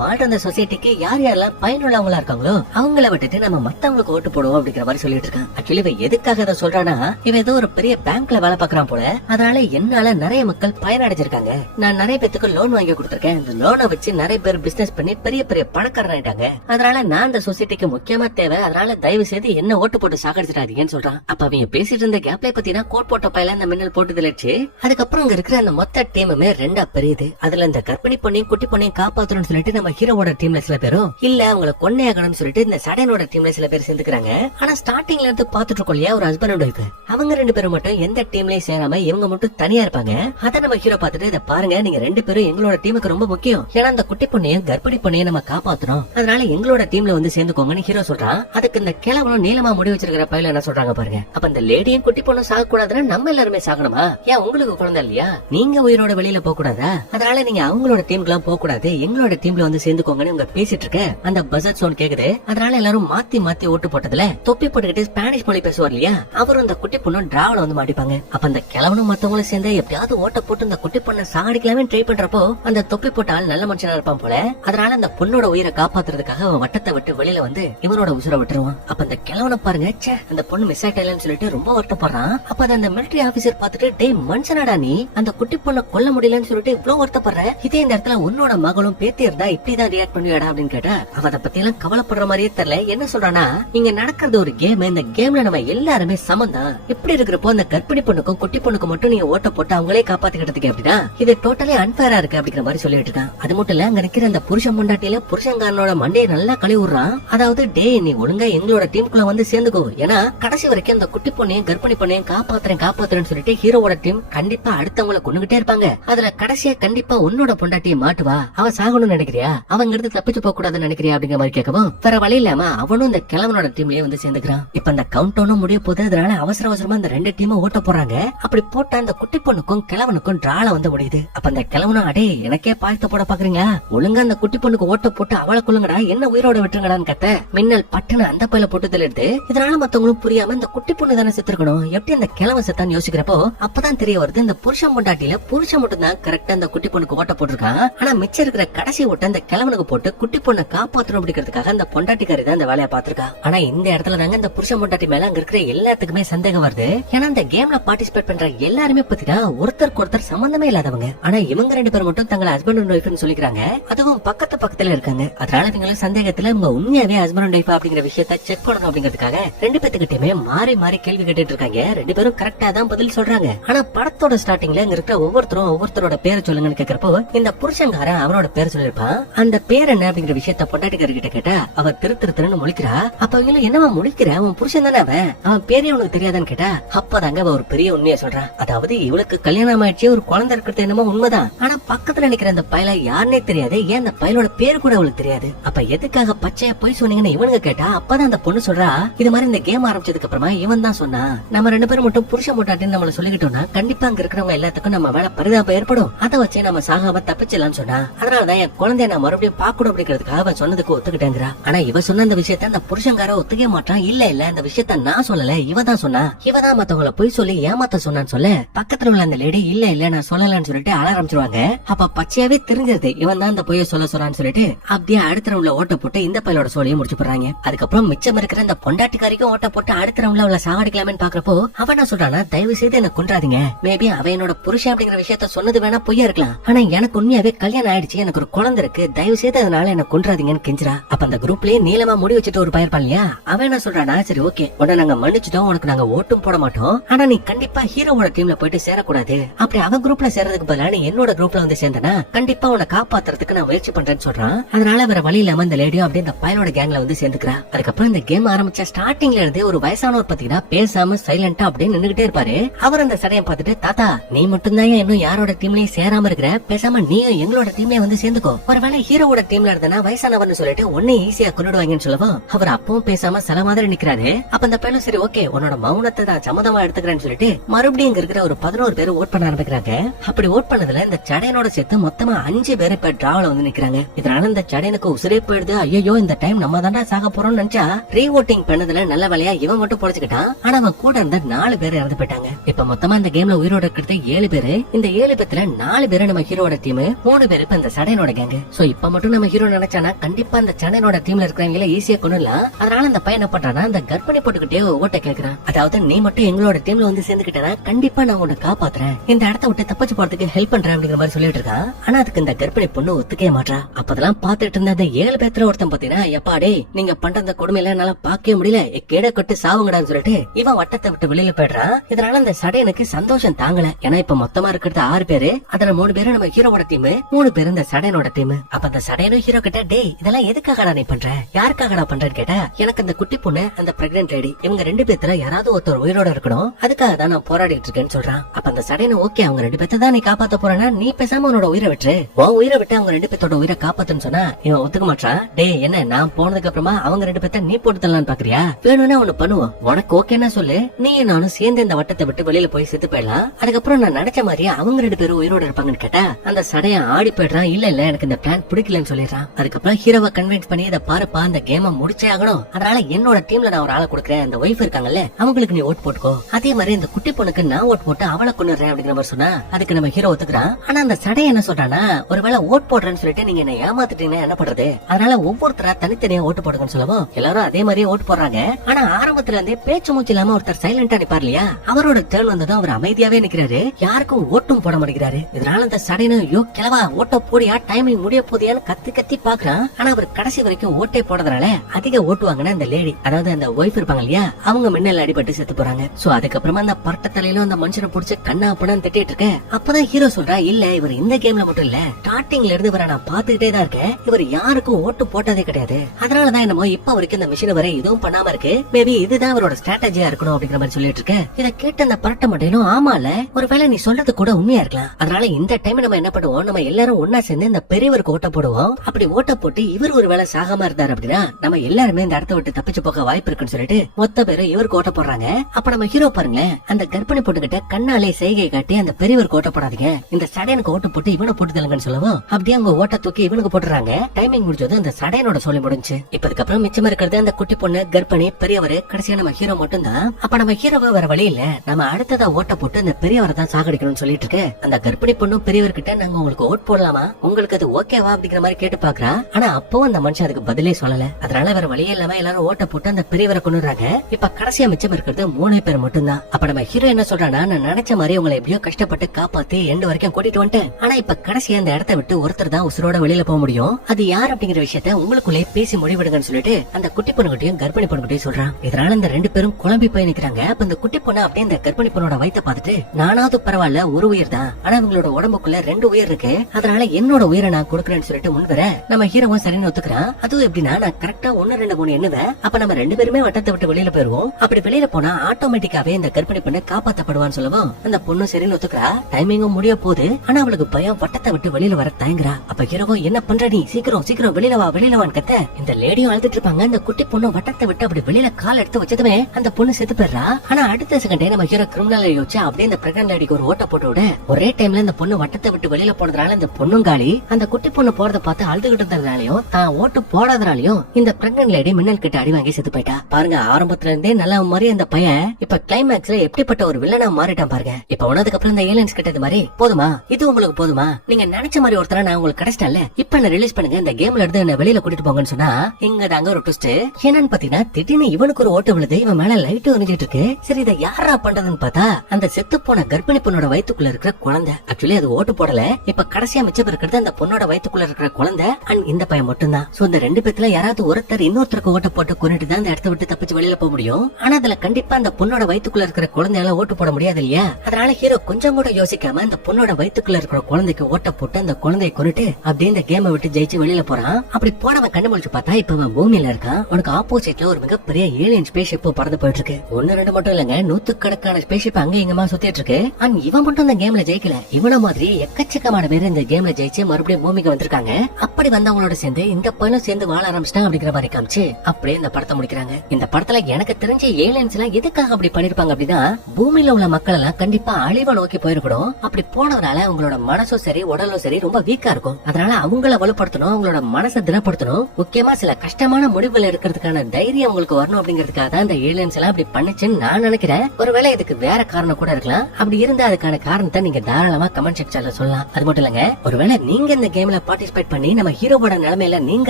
வாழ்ற அந்த சொசைட்டிக்கு யார் யாரெல்லாம் பயனுள்ளவங்களா இருக்காங்களோ அவங்கள விட்டுட்டு நம்ம மத்தவங்களுக்கு ஓட்டு போடுவோம் அப்படிங்கிற மாதிரி சொல்லிட்டு இருக்கான். ஆக்சுவலி இவன் எதுக்காக அதை சொல்றானா, இவன் ஏதோ ஒரு பெரிய பேங்க்ல வேலை பாக்குறான் போல, அதனால என்னால நிறைய மக்கள் பயனடைஞ்சிருக்காங்க, நான் நிறைய பேத்துக்கு லோன் வாங்கி கொடுத்திருக்கேன், இந்த லோனை வச்சு நிறைய பேர் பிசினஸ் பண்ணி பெரிய பெரிய பணக்காரன் ஆயிட்டாங்க, அதனால நான் இந்த சொசைட்டிக்கு முக்கியமா தேவை, அதனால தயவு செய்து என்ன ஓட்டு போட்டு சாகடிச்சிடாதீங்கன்னு சொல்றான். அப்ப அவங்க பேசிட்டு இருந்த கேப்ல பத்தினா கோட் போட்ட பையில அந்த மின்னல் போட்டு தெளிச்சு அதுக்கப்புறம் அங்க இருக்கிற அந்த மொத்த டீமுமே ரெண்டா பெரியுது. அதுல இந்த கர்ப்பிணி பொண்ணையும் குட்டி பொண்ணையும் காப்பாத்தணும்னு சொல்லிட்டு நம்ம ஹீரோவோட டீம்ல சில பேரும் இல்ல அவங்களை கொன்னையாகணும்னு சொல்லிட்டு இந்த சடையனோட டீம்ல சில பேர் சேர்ந்துக்கிறாங்க. ஆனா ஸ்டார்டிங்ல இருந்து பாத்துட்டு இருக்கோம் இல்லையா ஒரு ஹஸ்பண்ட் அண்ட் ஒய்ஃப், அவங்க ரெண்டு பேரும் மட்டும் எந்த டீம்லயும் சேராம இவங்க மட்டும் தனியா இருப்பாங்க. அத நம்ம ஹீரோ பாத்துட்டு இதை பாருங்க நீங்க ரெண்டு பேரும் எங்களோட டீமுக்கு ரொம்ப முக்கியம், ஏன்னா அந்த குட்டி பொண்ணையும் கர்ப்பிணி பொண்ணையும் நம்ம காப்பாத்தணும், அதனால எங்களோட டீம்ல வந்து சேர்ந்துக்கோங்கன்னு ஹீரோ சொல்றான். அதுக்கு இந்த கிழவனும் நீளமா முடி வச்சிருக்கிற பையில என்ன சொல்றாங்க பாருங்க, அப்ப இந்த லேடியும் குட்டி பொண்ணும் சாக கூடாதுன்னா நம்ம எல்லாருமே சாகணுமா, ஏன் உங்களுக்கு குழந்தை இல்லையா, நீங்க உயிரோட வெளியில போக கூடாதா, அதனால நீங்க அவங்களோட டீமுக்கு எல்லாம் போக கூடாது, எங்களோட டீம்ல வந்து சேர்ந்துக்கோங்கன்னு இவங்க பேசிட்டு இருக்க அந்த பஜட் சவுண்ட் கேக்குது. அதனால எல்லாரும் மாத்தி மாத்தி ஓட்டு போட்டதுல தொப்பி போட்டுக்கிட்டு ஸ்பானிஷ் மொழி பேசுவார் இல்லையா அவரும் அந்த குட்டி பொண்ணும் டிராவல வந்து மாட்டிப்பாங்க. அப்ப அந்த கிழவனும் மத்தவங்களும் சேர்ந்து எப்படியாவது ஓட்ட போட்டு இந்த குட்டி பொண்ணை சாகடிக்கலாமே ட்ரை பண்றப்போ அந்த தொப்பி போட்ட ஆள் நல்ல மனுஷனா இருப்பான் போல, அதனால அந்த பொண்ணோட உயிரை காப்பாத்துறதுக்காக அவன் வட்டத்தை விட்டு வெளியில வந்து இவனோட உசுரை விட்டுருவான். அப்ப அந்த கிழவனை பாருங்க, அந்த பொண்ணு மிஸ் ஆயிட்டலன்னு சொல்லிட்டு ரொம்ப வருத்தப்படுறான். அப்ப அந்த மிலிட்டரி ஆபீசர் பாத்துட்டு டேய் மனுஷனாடா நீ அந்த குட்டி பொண்ணை கொல்ல முடியலன்னு சொல்லிட்டு இவ்வளவு வருத்தப்படுற, இதே இந்த இடத்துல உன்னோட மகளும் பேத்தி இருந்தா இப்படிதான் ரியாக்ட் பண்ணுவியாடா அப்படின்னு கேட்டா அவ அதை பத்தி எல்லாம் கவலைப்படுற மாதிரியே தெரியல. என்ன சொல்றானா, இங்க நடக்கிறது ஒரு கேம், இந்த கேம்ல நம்ம எல்லாருமே சமந்தான், இப்படி இருக்கிறப்போ அந்த கர்ப்பிணி பொண்ணுக்கும் குட்டி பொண்ணுக்கும் மட்டும் நீங்க ஓட்ட போட்டு அவங்களே காப்பாத்திக்கிட்டதுக்கு அப்படின்னா இது டோட்டலி அன்பேரா இருக்கு அப்படிங்கிற மாதிரி சொல்லிட்டு இருக்கான். அது மட்டும் இல்ல அங்க நிக்கிற அந்த புருஷன் முண்டாட்டியில புருஷங்காரனோட மண்டையை நல்லா கழுவி விடுறான். அதாவது டே நீ ஒழுங்கா எங்களோட டீமுக்குள்ள வந்து சேர்ந்துக்கோ, ஏன்னா கடைசி வரைக்கும் அந்த குட்டி பொண்ணையும் கர்ப்பிணி பொண்ணையும் காப்பாத்துறேன்னு சொல்லிட்டு ஹீரோவோட டீம் கண்டிப்பா அடுத்தவங்களை கொண்டுகிட்டே இருப்பாங்க. அதுல கடைசியா கண்டிப்பா உன்னோட பொண்டாட்டியை மாட்டுவா, அவ சாகணும்னு நினைக்கிறியா, அவங்க இருந்து தப்பிச்சு போக கூடாதுன்னு நினைக்கிறியா அப்படிங்கிற மாதிரி கேட்கவும் வேற வழி இல்லாம அவனும் இந்த கிழவனோட டீம்லயே வந்து சேர்ந்துக்கிறான். இப்ப அந்த கவுண்ட் டவுனும் முடிய போது, அதனால அவசர அவசரமா அந்த ரெண்டு டீமும் ஓட்ட போறாங்க. அப்படி போட்ட அந்த குட்டி பொண்ணுக்கும் கிழவனுக்கும் டிரால வந்து முடியுது. அப்ப அந்த கிழவனும் அடே எனக்கே பாயத்தை போட பாக்குறீங்களா, ஒழுங்கா அந்த குட்டி பொண்ணுக்கு ஓட்ட போட்டு அவளை கொள்ளுங்கடா, என்ன உயிரோட விட்டுருங்கடான்னு கத்த மின்னல் பட்டுன்னு அந்த பையில போட்டு தள்ளிடுது. இதனால மத்தவங்களும் புரியாம இந்த குட்டி பொண்ணு தானே செத்துருக்கணும், எப்படி அந்த கிழவன் செத்தான்னு யோசிக்கிறப்போ அப்பதான் தெரிய வருது இந்த புருஷன் பொண்டாட்டியில புருஷன் மட்டும் தான் கரெக்டா அந்த குட்டி பொண்ணுக்கு ஓட்ட போட்டிருக்கான். ஆனா மிச்சம் இருக்கிற கடைசி ஓட்ட அந்த கிழவனுக்கு போட்டு குட்டி பொண்ணை காப்பாற்றணும் அப்படிங்கிறதுக்காக அந்த பொண்டாட்டிக்காரி தான் அந்த வேலையை பாத்துருக்கா. ஆனா இந்த இடத்துல தாங்க இந்த புருஷன் பொண்டாட்டி மேல அங்க இருக்கிற எல்லாத்துக்குமே சந்தேகம் வருது. ஏன்னா இந்த கேம்ல பார்ட்டிசிபேட் பண்ற எல்லாருமே பத்தினா ஒருத்தருக்கு ஒருத்தர் சம்பந்தமே இல்லாதவங்க, ஆனா இவங்க ரெண்டு பேரும் மட்டும் தங்களை ஹஸ்பண்ட் அண்ட் ஒய்ஃப்னு சொல்லிக்கிறாங்க, அதுவும் பக்கத்துல இருக்காங்க. அதனால இவங்க சந்தேகத்துல இவங்க உண்மையாவே ஹஸ்பண்ட் அண்ட் ஒய்ஃப் அப்படிங்கிற விஷயத்த செக் பண்ணணும் அப்படிங்கிறதுக்காக ரெண்டு பேத்துக்கிட்டயுமே மாறி மாறி கேள்வி கேட்டுட்டு இருக்காங்க. ரெண்டு பேரும் கரெக்டா தான் பதில் சொல்றாங்க. ஆனா படத்தோட ஸ்டார்டிங்ல இங்க இருக்கிற ஒவ்வொருத்தரோட பேரை சொல்லுங்கன்னு கேக்குறப்போ இந்த புருஷங்காரன் அவனோட பேர் சொல்லிருப்பான். அந்த பேர் என்ன அப்படிங்கிற விஷயத்த பொண்டாட்டிக்காரி கிட்ட கேட்டா அவர் திருன்னு முழிக்கிறா. அப்ப அவங்க என்னவா முழிக்கிற, அவன் புருஷன் தானே அவன் பேரே உனக்கு தெரியாதான்னு கேட்டா அப்பதாங்க அவ ஒரு பெரிய உண்மையை சொல்றான். அதாவது இவளுக்கு கல்யாணம் ஆயிடுச்சு, ஒரு குழந்தை இருக்கிறது என்னமோ உண்மைதான், ஆனா பக்கத்துல நிக்கிற அந்த பயல யாருன்னே தெரியாது, ஏன் அந்த பயலோட பேரு கூட அவளுக்கு தெரியாது. அப்ப எதுக்காக பச்சையா போய் சொன்னீங்கன்னு இவனுங்க கேட்டா அப்பதான் அந்த பொண்ணு சொல்றா, இது மாதிரி இந்த கேம் ஆரம்பிச்சதுக்கு அப்புறமா இவன் தான் சொன்னா, நம்ம 2 பேரும் மட்டும் புருஷ முட்டாட்டின்னு நம்மள சொல்லிக்கிட்டோம்னா கண்டிப்பா அங்க இருக்கிறவங்க எல்லாத்துக்கும் நம்ம மேல பரிதாபம் ஏற்படும். அதை வச்சு நம்ம சாகாம தப்பிச்சிடலாம்னு சொன்னா. அதனாலதான் என் குழந்தைய நான் மறுபடியும் பாக்கணும் அப்படிங்கிறதுக்காக அவன் சொன்னதுக்கு ஒத்துக்கிட்டேங்கிறா. ஆனா இவ சொன்ன அந்த விஷயத்த அந்த புருஷங்கார ஒத்துக்க மாட்டான். இல்ல இந்த விஷயத்த நான் சொல்லல, இவ தான் சொன்னா. இவ தான் மத்தவங்கள போய் சொல்லி ஏமாத்த சொன்னான்னு சொல்ல, பக்கத்துல உள்ள அந்த லேடி இல்ல நான் சொல்லலன்னு சொல்லிட்டு அழ ஆரம்பிச்சிருவாங்க. அப்ப பச்சையாவே தெரிஞ்சிருது இவன் தான் அந்த பொய்ய சொல்ல சொல்றான்னு சொல்லிட்டு அப்படியே அடுத்த ரவுண்ட்ல ஓட்ட போட்டு இந்த பையலோட சோழியை முடிச்சு போடுறாங்க. அதுக்கப்புறம் மிச்சம் இருக்கிற இந்த பொண்டாட்டிக்காரிக்கும் ஓட்ட போட்டு அடுத்த ரவுண்ட்ல அவளை சாகடிக்கலாமேன்னு பாக்குறப்போ அவன் என்ன சொல்றானா, தயவு செய்து என்ன கொன்றாதீங்க. மேபி அவ என்னோட புருஷன் அப்படிங்கிற விஷயத்த சொன்னது வேணா பொய்யா இருக்கலாம், ஆனா எனக்கு உண்மையாவே கல்யாணம் ஆயிடுச்சு, எனக்கு ஒரு குழந்தை இருக்கு, தயவு செய்து அதனால என்ன கொன்றாதீங்கன்னு கெஞ்சிரா. அப்ப அந்த குரூப்லயே நீளமா முடி வச்சுட்டு ஒரு பையன் இல்லையா, அவன் என்ன சொல்றானா, சரி ஓகே உடனே நாங்க மன்னிச்சிட்டோம், உனக்கு நாங்க ஓட்டும் போட மாட்டோம், ஆனா நீ கண்டிப்பா ஹீரோவோட டீம்ல போயிட்டு சேரக்கூடாது. அப்படி அவன் குரூப்ல சேர்றதுக்கு பதிலா நீ என்னோட குரூப்ல வந்து சேர்ந்தனா கண்டிப்பா உன்னை காப்பாத்துறதுக்கு நான் முயற்சி பண்றேன்னு சொல்றான். அதனால வேற வழி இல்லாம இந்த லேடியும் அப்படியே இந்த பையனோட கேங்ல வந்து சேர்ந்துக்கிறா. அதுக்கப்புறம் இந்த கேம் ஆரம்பிச்ச ஸ்டார்டிங்ல இருந்து ஒரு வயசானவர் பாத்தீங்கன்னா பேசாம சைலண்டா அப்படியே நின்னுகிட்டே இருப்பாரு. அவர் அந்த சடையை பார்த்துட்டு, தாத்தா நீ மட்டும் தான் இன்னும் யாரோட டீம்லயும் சேராம இருக்கிற, பேசாம நீயும் எங்களோட டீம்லயே வந்து சேர்ந்துக்கோ, ஒருவேளை ஹீரோவோட டீம்ல இருந்தனா வயசானவர்னு சொல்லிட்டு உன்னை ஈஸியா கொண்டுடுவாங்கன்னு சொல்லவும் அவர் அப்பவும் பேசாம சில மாதிரி நிக்கிறாரு. அப்ப அந்த பையனும் சரி ஓகே உன்னோட மௌனத்தை தான் சம்மதமா எடுத்துக்கிறேன்னு சொல்லிட்டு மறுபடியும் இங்க இருக்கிற ஒரு 11 பேர் ஓட் பண்ண ஆரம்பிக்கிறாங்க. அப்படி ஓட் பண்ணதுல இந்த சடையனோட சேர்த்து மொத்தமா 5 பேர் இப்ப டிராவல வந்து நிக்கிறாங்க. இதனால இந்த சடையனுக்கு உசுரே போயிடுது. ஐயோ இந்த டைம் நம்ம தாண்டா சாக போறோம்னு நினைச்சா ரீ ஓட்டிங் பண்ணதுல நல்ல வேலையா இவன் மட்டும் பொழைச்சுக்கிட்டான். ஆனா அவன் கூட இருந்த 4 பேர் இறந்து போயிட்டாங்க. இப்ப மொத்தமா இந்த கேம்ல உயிரோட இருக்கிறது 7 பேரு. இந்த 7 பேத்துல 4 பேரு நம்ம ஹீரோட டீம், 3 பேர் இப்ப இந்த சடையனோட கேங். சோ இப்ப மட்டும் நம்ம ஹீரோ நினைச்சானா கண்டிப்பா இந்த சடையனோட டீம்ல இருக்கிறவங்கள ஈஸியா கொண்டுலாம். அதனால அந்த பையன் என்ன பண்றானா, அந்த கர்ப்பிணி போட்டுக்கிட்டே ஓட்ட கேக்குறான். அதாவது நீ மட்டும் எங்களோட டீம்ல வந்து சேர்ந்துக்கிட்டனா கண்டிப்பா நான் உன்னை காப்பாத்துறேன், இந்த இடத்த விட்டு தப்பிச்சு போறதுக்கு ஹெல்ப் பண்றேன் அப்படிங்கிற மாதிரி சொல்லிட்டு இருக்கான். ஆனா அதுக்கு இந்த கர்ப்பிணி பொண்ணு ஒத்துக்கவே மாட்டா. அப்பதெல்லாம் பாத்துட்டு இருந்த அந்த 7 பேர்த்துல ஒருத்தன் பாத்தீங்கன்னா, எப்பாடே நீங்க பண்ற அந்த கொடுமையில என்னால பாக்கவே முடியல, கேட கொட்டு சாவுங்கடான்னு சொல்லிட்டு இவன் வட்டத்தை விட்டு வெளியில போயிடுறான். இதனால அந்த சடையனுக்கு சந்தோஷம் தாங்கல. ஏன்னா இப்ப மொத்தமா இருக்கிறது 6 பேரு. அதுல 3 பேரு நம்ம ஹீரோவோட டீம், 3 பேரு இந்த சடையனோட டீம். அப்ப அந்த சடையனும் ஹீரோ கிட்ட, டேய் இதெல்லாம் எதுக்காகடா நீ பண்ற, யாருக்காகடா பண்றேன்னு கேட்டா, எனக்கு அந்த குட்டி பொண்ணு அந்த பிரெக்னன்ட் லேடி இவங்க 2 பேத்துல யாராவது ஒருத்தர் உயிரோட இருக்கணும், அதுக்காக தான் நான் போராடிட்டு இருக்கேன்னு சொல்றான். அப்ப அந்த சடையனு ஓகே அவங்க 2 பேத்தை தான் நீ காப்பாத்த போறேன்னா நீ பேசாம உன்னோட உயிரை விட்டுரு, உன் உயிரை விட்டு அவங்க 2 பேத்தோட உயிரை காப்பாத்துன்னு சொன்னா இவன் ஒத்துக்க மாட்டான். டேய் என்ன நான் போனதுக்கு அப்புறமா அவங்க 2 பேத்த நீ போட்டு தரலான்னு பாக்குறியா, வேணும்னா ஒண்ணு பண்ணுவோம், உனக்கு ஓகேன்னா சொல்லு, நீ நானும் சேர்ந்து இந்த வட்டத்தை விட்டு வெளியில போய் செத்து போயிடலாம், அதுக்கப்புறம் நான் நினைச்ச மாதிரியே அவங்க 2 பேரும் உயிரோட இருப்பாங்கன்னு கேட்டா அந்த சடையன் ஆடி போயிடுறான். இல்ல எனக்கு இந்த பிளான் பிடிக்கலன்னு சொல்லிடுறான். அதுக்கப்புறம் ஹீரோவை கன்வின்ஸ் பண்ணி இதை பாருப்பா அந்த கேமை முடிச்சே ஆகணும், அதனால என்னோட டீம்ல நான் ஒரு ஆளை கொடுக்குறேன், அந்த ஒய்ஃப் இருக்காங்கல்ல அவங்களுக்கு நீ ஓட் போட்டுக்கோ, அதே மாதிரி இந்த குட்டி பொண்ணுக்கு நான் ஓட் போட்டு அவளை கொண்டுறேன் அப்படிங்கிற மாதிரி சொன்னா அதுக்கு நம்ம ஹீரோ ஒத்துக்கிறான். ஆனா அந்த சடை என்ன சொல்றானா, ஒருவேளை ஓட் போடுறேன்னு சொல்லிட்டு நீங்க என்ன ஏமாத்திட்டீங்கன்னா என்ன பண்றது, அதனால ஒவ்வொருத்தரா தனித்தனியா ஓட்டு போடுங்கன்னு சொல்லவும் எல்லாரும் அதே மாதிரியே ஓட்டு போடுறாங்க. ஆனா ஆரம்பத்துல இருந்தே பேச்சு மூச்சு இல்லாம ஒருத்தர் சைலண்டா நிப்பார் இல்லையா, அவரோட டர்ன் வந்ததும் அவர் அமைதியாவே நிக்கிறாரு, யாருக்கும் ஓட்டும் போட மாட்டேங்கிறாரு. இதனால அந்த சடையனு யோ கிளவா ஓட்ட போடியா டைமிங் முடிய போதியான்னு கத்தி கத்தி பாக்குறான். ஆனா அவர் கடைசி வரைக்கும் ஓட்டே போடுறதுனால அதிக ஓட்டுவாங்கன்னா அந்த லேடி, அதாவது அந்த ஒய்ஃப் இருப்பாங்க இல்லையா அவங்க மின்னல் அடிபட்டு செத்து போறாங்க. சோ அதுக்கப்புறமா அந்த பரட்ட தலையில அந்த மனுஷனை புடிச்சு கண்ணா அப்படின்னு திட்டிட்டு இருக்கேன். அப்பதான் ஹீரோ சொல்றா, இல்ல இவர் இந்த கேம்ல மட்டும் இல்ல ஸ்டார்டிங்ல இருந்து இவரை நான் பாத்துக்கிட்டே தான் இருக்கேன், இவர் யாருக்கும் ஓட்டு போட்டதே கிடையாது, அதனாலதான் என்னமோ இப்ப வரைக்கும் இந்த மிஷின் வரை எதுவும் பண்ணாம இருக்கு, மேபி இதுதான் அவரோட ஸ்ட்ராட்டஜியா இருக்கணும் அப்படிங்கிற மாதிரி சொல்லிட்டு இருக்கேன். இதை கேட்ட அந்த பரட்ட மட்டையிலும் ஆமால ஒருவேளை நீ சொல்றது கூட உண்மையா இருக்கலாம், அதனால இந்த டைம் நம்ம என்ன பண்ணுவோம், நம்ம எல்லாரும் ஒன்னா சேர்ந்து இந்த பெரியவருக்கு ஓட்ட போடுவோம், அப்படி ஓட்ட போட்டு இவர் ஒரு வேளை சாகாம இருந்தாரு அப்படின்னா நம்ம எல்லாருமே இந்த இடத்த விட்டு தப்பிச்சு போக வாய்ப்பு இருக்குன்னு சொல்லிட்டு மொத்த பேரும் இவருக்கு ஓட்ட போடுறாங்க. அப்ப நம்ம ஹீரோ பாருங்க அந்த கர்ப்பிணி பொண்ணுகிட்ட கண்ணாலே செய்கை காட்டி அந்த பெரியவருக்கு ஓட்ட போடாதீங்க, இந்த சடையனுக்கு ஓட்ட போட்டு இவனை போட்டு தருங்கன்னு சொல்லவும் அப்படியே அவங்க ஓட்ட தூக்கி இவனுக்கு போட்டுறாங்க. டைமிங் முடிஞ்சது அந்த சடையனோட சொல்லி முடிஞ்சு. இப்ப அதுக்கப்புறம் மிச்சம் இருக்கிறது அந்த குட்டி பொண்ணு, கர்ப்பிணி, பெரியவரு, கடைசியா நம்ம ஹீரோ மட்டும் தான். அப்ப நம்ம ஹீரோவை வேற வழி இல்ல, நம்ம அடுத்ததா ஓட்ட போட்டு அந்த பெரியவரை தான் சாகடிக்கணும்னு சொல்லிட்டு இருக்கு. அந்த கர்ப்பிணி பொண்ணும் பெரியவர்கிட்ட நாங்க உங்களுக்கு ஓட் போடலாமா, உங்களுக்கு அது ஓகேவா அப்படிங்கிற மாதிரி கேட்டு பாக்குறா. ஆனா அப்பவும் அந்த மனுஷன் அதுக்கு பதிலே சொல்லல. அதனால வேற வழியே இல்லாம எல்லாரும் ஓட்ட போட்டு அந்த பெரியவரை கொண்டுறாங்க. இப்ப கடைசியா மிச்சம் இருக்கிறது 3 பேர் மட்டும் தான். அப்ப நம்ம ஹீரோ என்ன சொல்றானா, நான் நினைச்ச மாதிரி உங்களை எப்படியோ கஷ்டப்பட்டு காப்பாத்தி எண்டு வரைக்கும் கூட்டிட்டு வந்துட்டேன், ஆனா இப்ப கடைசியா அந்த இடத்த விட்டு ஒருத்தர் தான் உசுரோட வெளியில போக முடியும், அது யார் அப்படிங்கிற விஷயத்த உங்களுக்குள்ளே பேசி முடிவிடுங்கன்னு சொல்லிட்டு அந்த குட்டி பொண்ணுகிட்டையும் கர்ப்பிணி பொண்ணுகிட்டையும் சொல்றான். இதனால இந்த 2 பேரும் குழம்பி போய் நிக்கிறாங்க. அப்ப இந்த குட்டி பொண்ணு அப்படியே இந்த கர்ப்பிணி பொண்ணோட வயித்தை பார்த்துட்டு, நானாவது பரவாயில்ல ஒரு உயிர் தான், ஆனா அவங்களோட உடம்புக்குள்ள 2 உயிர் இருக்கு, அதனால என்னோட உயிரை நான் கொடுக்குறேன்னு சொல்லிட்டு முன்வர நம்ம ஹீரோவும் சரின்னு ஒத்துக்கிறான். அதுவும் எப்படின்னா நான் கரெக்டா 1 2 3 எண்ணுவேன், அப்ப நம்ம 2 பேருமே வட்டத்தை விட்டு வெளியில போயிருவோம், அப்படி வெளியில போனா ஆட்டோமேட்டிக்காவே இந்த கர்ப்பிணி பொண்ணு காப்பாத்தப்படுவான்னு சொல்லவும் அந்த பொண்ணு சரின்னு ஒத்துக்கிறா. டைமிங்கும் முடிய போகுது, ஆனா அவளுக்கு பயம் வட்டத்தை விட்டு வெளியில வர தயங்குறா. அப்ப ஹீரோவும் என்ன பண்ற நீ, சீக்கிரம் சீக்கிரம் வெளியில வான்னு கத்த இந்த லேடியும் அழுதுட்டு இருப்பாங்க. இந்த குட்டி பொண்ணு வட்டத்தை விட்டு அப்படி வெளியில கால் எடுத்து வச்சதுமே அந்த பொண்ணு செத்து போயிடுறா. ஆனா அடுத்த செகண்டே நம்ம ஹீரோ கிரிமினல் யோசிச்சு அப்படியே இந்த பிரெக்னன்ட் லேடிக்கு ஒரு ஓட்ட போட்டு விட ஒரே டைம்ல இந்த பொண்ணு வட்டத்தை விட்டு வெளியில போனதுனால இந்த பொண்ணும் காலி. அந்த குட்டி பொண்ணு போறத பார்த்து அழுதுகிட்டு இருந்ததுனாலயும் தான் ஓட்டு போடாதனாலயும் இந்த பிரெக்னன்ட் லேடி மின்னல் கிட்ட அடி வாங்கி செத்து போயிட்டா. பாருங்க, ஆரம்பத்துல இருந்தே நல்ல மாதிரி அந்த பையன் இப்ப கிளைமேக்ஸ்ல எப்படிப்பட்ட ஒரு வில்லனா மாறிட்டான் பாருங்க. இப்ப உனதுக்கு அப்புறம் இந்த ஏலியன்ஸ் கிட்ட மாதிரி போதுமா, இது உங்களுக்கு போதுமா, நீங்க நினைச்ச மாதிரி ஒருத்தர நான் உங்களுக்கு கிடைச்சிட்டேன்ல, இப்ப என்ன ரிலீஸ் பண்ணுங்க, இந்த கேம்ல இருந்து என்ன வெளியில கூட்டிட்டு போங்கன்னு சொன்னா இங்க தாங்க ஒரு ட்விஸ்ட். என்னன்னு பாத்தீங்கன்னா திடீர்னு இவனுக்கு ஒரு ஓட்டு விழுது, இவன் மேல லைட் எரிஞ்சிட்டு இருக்கு. சரி, இதை யாரா பண்றதுன்னு பார்த்தா அந்த செத்து போன கர்ப்பிணி பொண்ணோட வயித்துக்குள்ள இருக்கிற குழந்தை. ஆக்சுவலி அது ஓட்டு போடல. இப்ப கடைசியா மிச்சம் இருக்கிறது அந்த பொண்ணோட வயித்துக்குள்ள இருக்கிற குழந்தை அண்ட் இந்த பையன் மட்டும் தான். சோ இந்த ரெண்டு பேத்துல யாராவது ஒருத்தர் இன்னொருத்தருக்கு ஓட்டு போட்டு கொண்டுட்டு தான் அந்த இடத்த விட்டு தப்பிச்சு வெளியில போக முடியும். ஆனா அதுல கண்டிப்பா அந்த பொண்ணோட வயித்துக்குள்ள இருக்கிற குழந்தையால ஓட்டு போட முடியாது இல்லையா? அதனால ஹீரோ கொஞ்சம் கூட யோசிக்காம அந்த பொண்ணோட வயித்துக்குள்ள இருக்கிற குழந்தைக்கு ஓட்ட போட்டு அந்த குழந்தையை கொண்டுட்டு அப்படியே இந்த கேமை விட்டு ஜெயிச்சு வெளியில போறான். அப்படி போனவன் கண்ணு முழிச்சு பார்த்தா இப்ப அவன் பூமியில இருக்கான். உனக்கு ஆப்போசிட்ல ஒரு மிகப்பெரிய ஏலியன் ஸ்பேஸ்ஷிப் பறந்து போயிட்டு இருக்கு. ஒன்னு ரெண்டு மட்டும் இல்லங்க, நூத்துக்கணக்கான ஸ்பேஸ்ஷிப் அங்க இங்கமா சுத்திட்டு இருக்கு. அண்ட் இவன் மட்டும் இந்த கேம்ல ஜெயிக்கல. இவன மாதிரி எக்கச்சக்கமான பேர் இந்த கேம்ல ஜெயிச்சு மறுபடியும் பூமிக்கு வந்திருக்காங்க. அப்படி வந்தவங்களோட சேர்ந்து இந்த பையனும் சேர்ந்து வாழ ஆரம்பிச்சிட்டான் அப்படிங்கிற மாதிரி காமிச்சு அப்படியே இந்த படத்தை முடிக்கிறாங்க. இந்த படத்துல எனக்கு தெரிஞ்ச ஏலியன்ஸ் எல்லாம் எதுக்காக அப்படி பண்ணிருப்பாங்க அப்படின்னா, பூமியில உள்ள மக்கள் எல்லாம் கண்டிப்பா அழிவை நோக்கி போயிருக்கணும். அப்படி போனதுனால அவங்களோட மனசும் சரி உடலும் சரி ரொம்ப வீக்கா இருக்கும். அதனால அவங்கள வலுப்படுத்தணும், அவங்களோட மனசை திடப்படுத்தணும். முக்கியமா சில கஷ்டமான முடிவுகள் எடுக்கிறதுக்கான தைரியம் அவங்களுக்கு வரணும் அப்படிங்கிறதுக்காக தான் இந்த ஏலியன்ஸ் எல்லாம் அப்படி பண்ணுச்சுன்னு நான் நினைக்கிறேன். ஒருவேளை இதுக்கு வேற காரணம் கூட இருக்கலாம். அப்படி இருந்தா அதுக்கான காரணத்தை நீங்க தாராளமா கமெண்ட் செக்ஷன்ல சொல்லலாம். அது மட்டும் இல்லங்க, ஒருவேளை நீங்க இந்த கேம்ல பார்ட்டிசிபேட் பண்ணி நம்ம ஹீரோவோட நிலைமையில நீங்க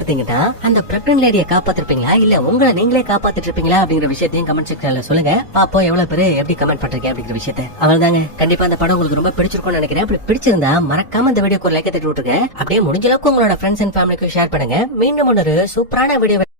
இருந்தீங்கன்னா அந்த பிரெக்னன்ட் லேடியை காப்பாத்திருப்பீங்களா இல்ல உங்களை நீங்களே காப்பாத்திட்டு இருப்பீங்களா அப்படிங்கிற விஷயத்தையும் கமெண்ட் செக்ஷன்ல சொல்லுங்க. பாப்போம் எவ்வளவு பேரு எப்படி கமெண்ட் பண்றீங்க அப்படிங்கிற விஷயத்தை. அவ்வளவுதாங்க. கண்டிப்பா அந்த படம் உங்களுக்கு ரொம்ப பிடிச்சிருக்கும்னு நினைக்கிறேன். அப்படி பிடிச்சிருந்தா மறக்காம இந்த வீடியோக்கு ஒரு லைக் தட்டி விட்டுருங்க. அப்படியே முடிஞ்ச அளவுக்கு உங்களோட ஃப்ரெண்ட்ஸ் அண்ட் ஃபேமிலிக்கு ஷேர் பண்ணுங்க. மீண்டும் ஒரு சூப்பரான வீடியோ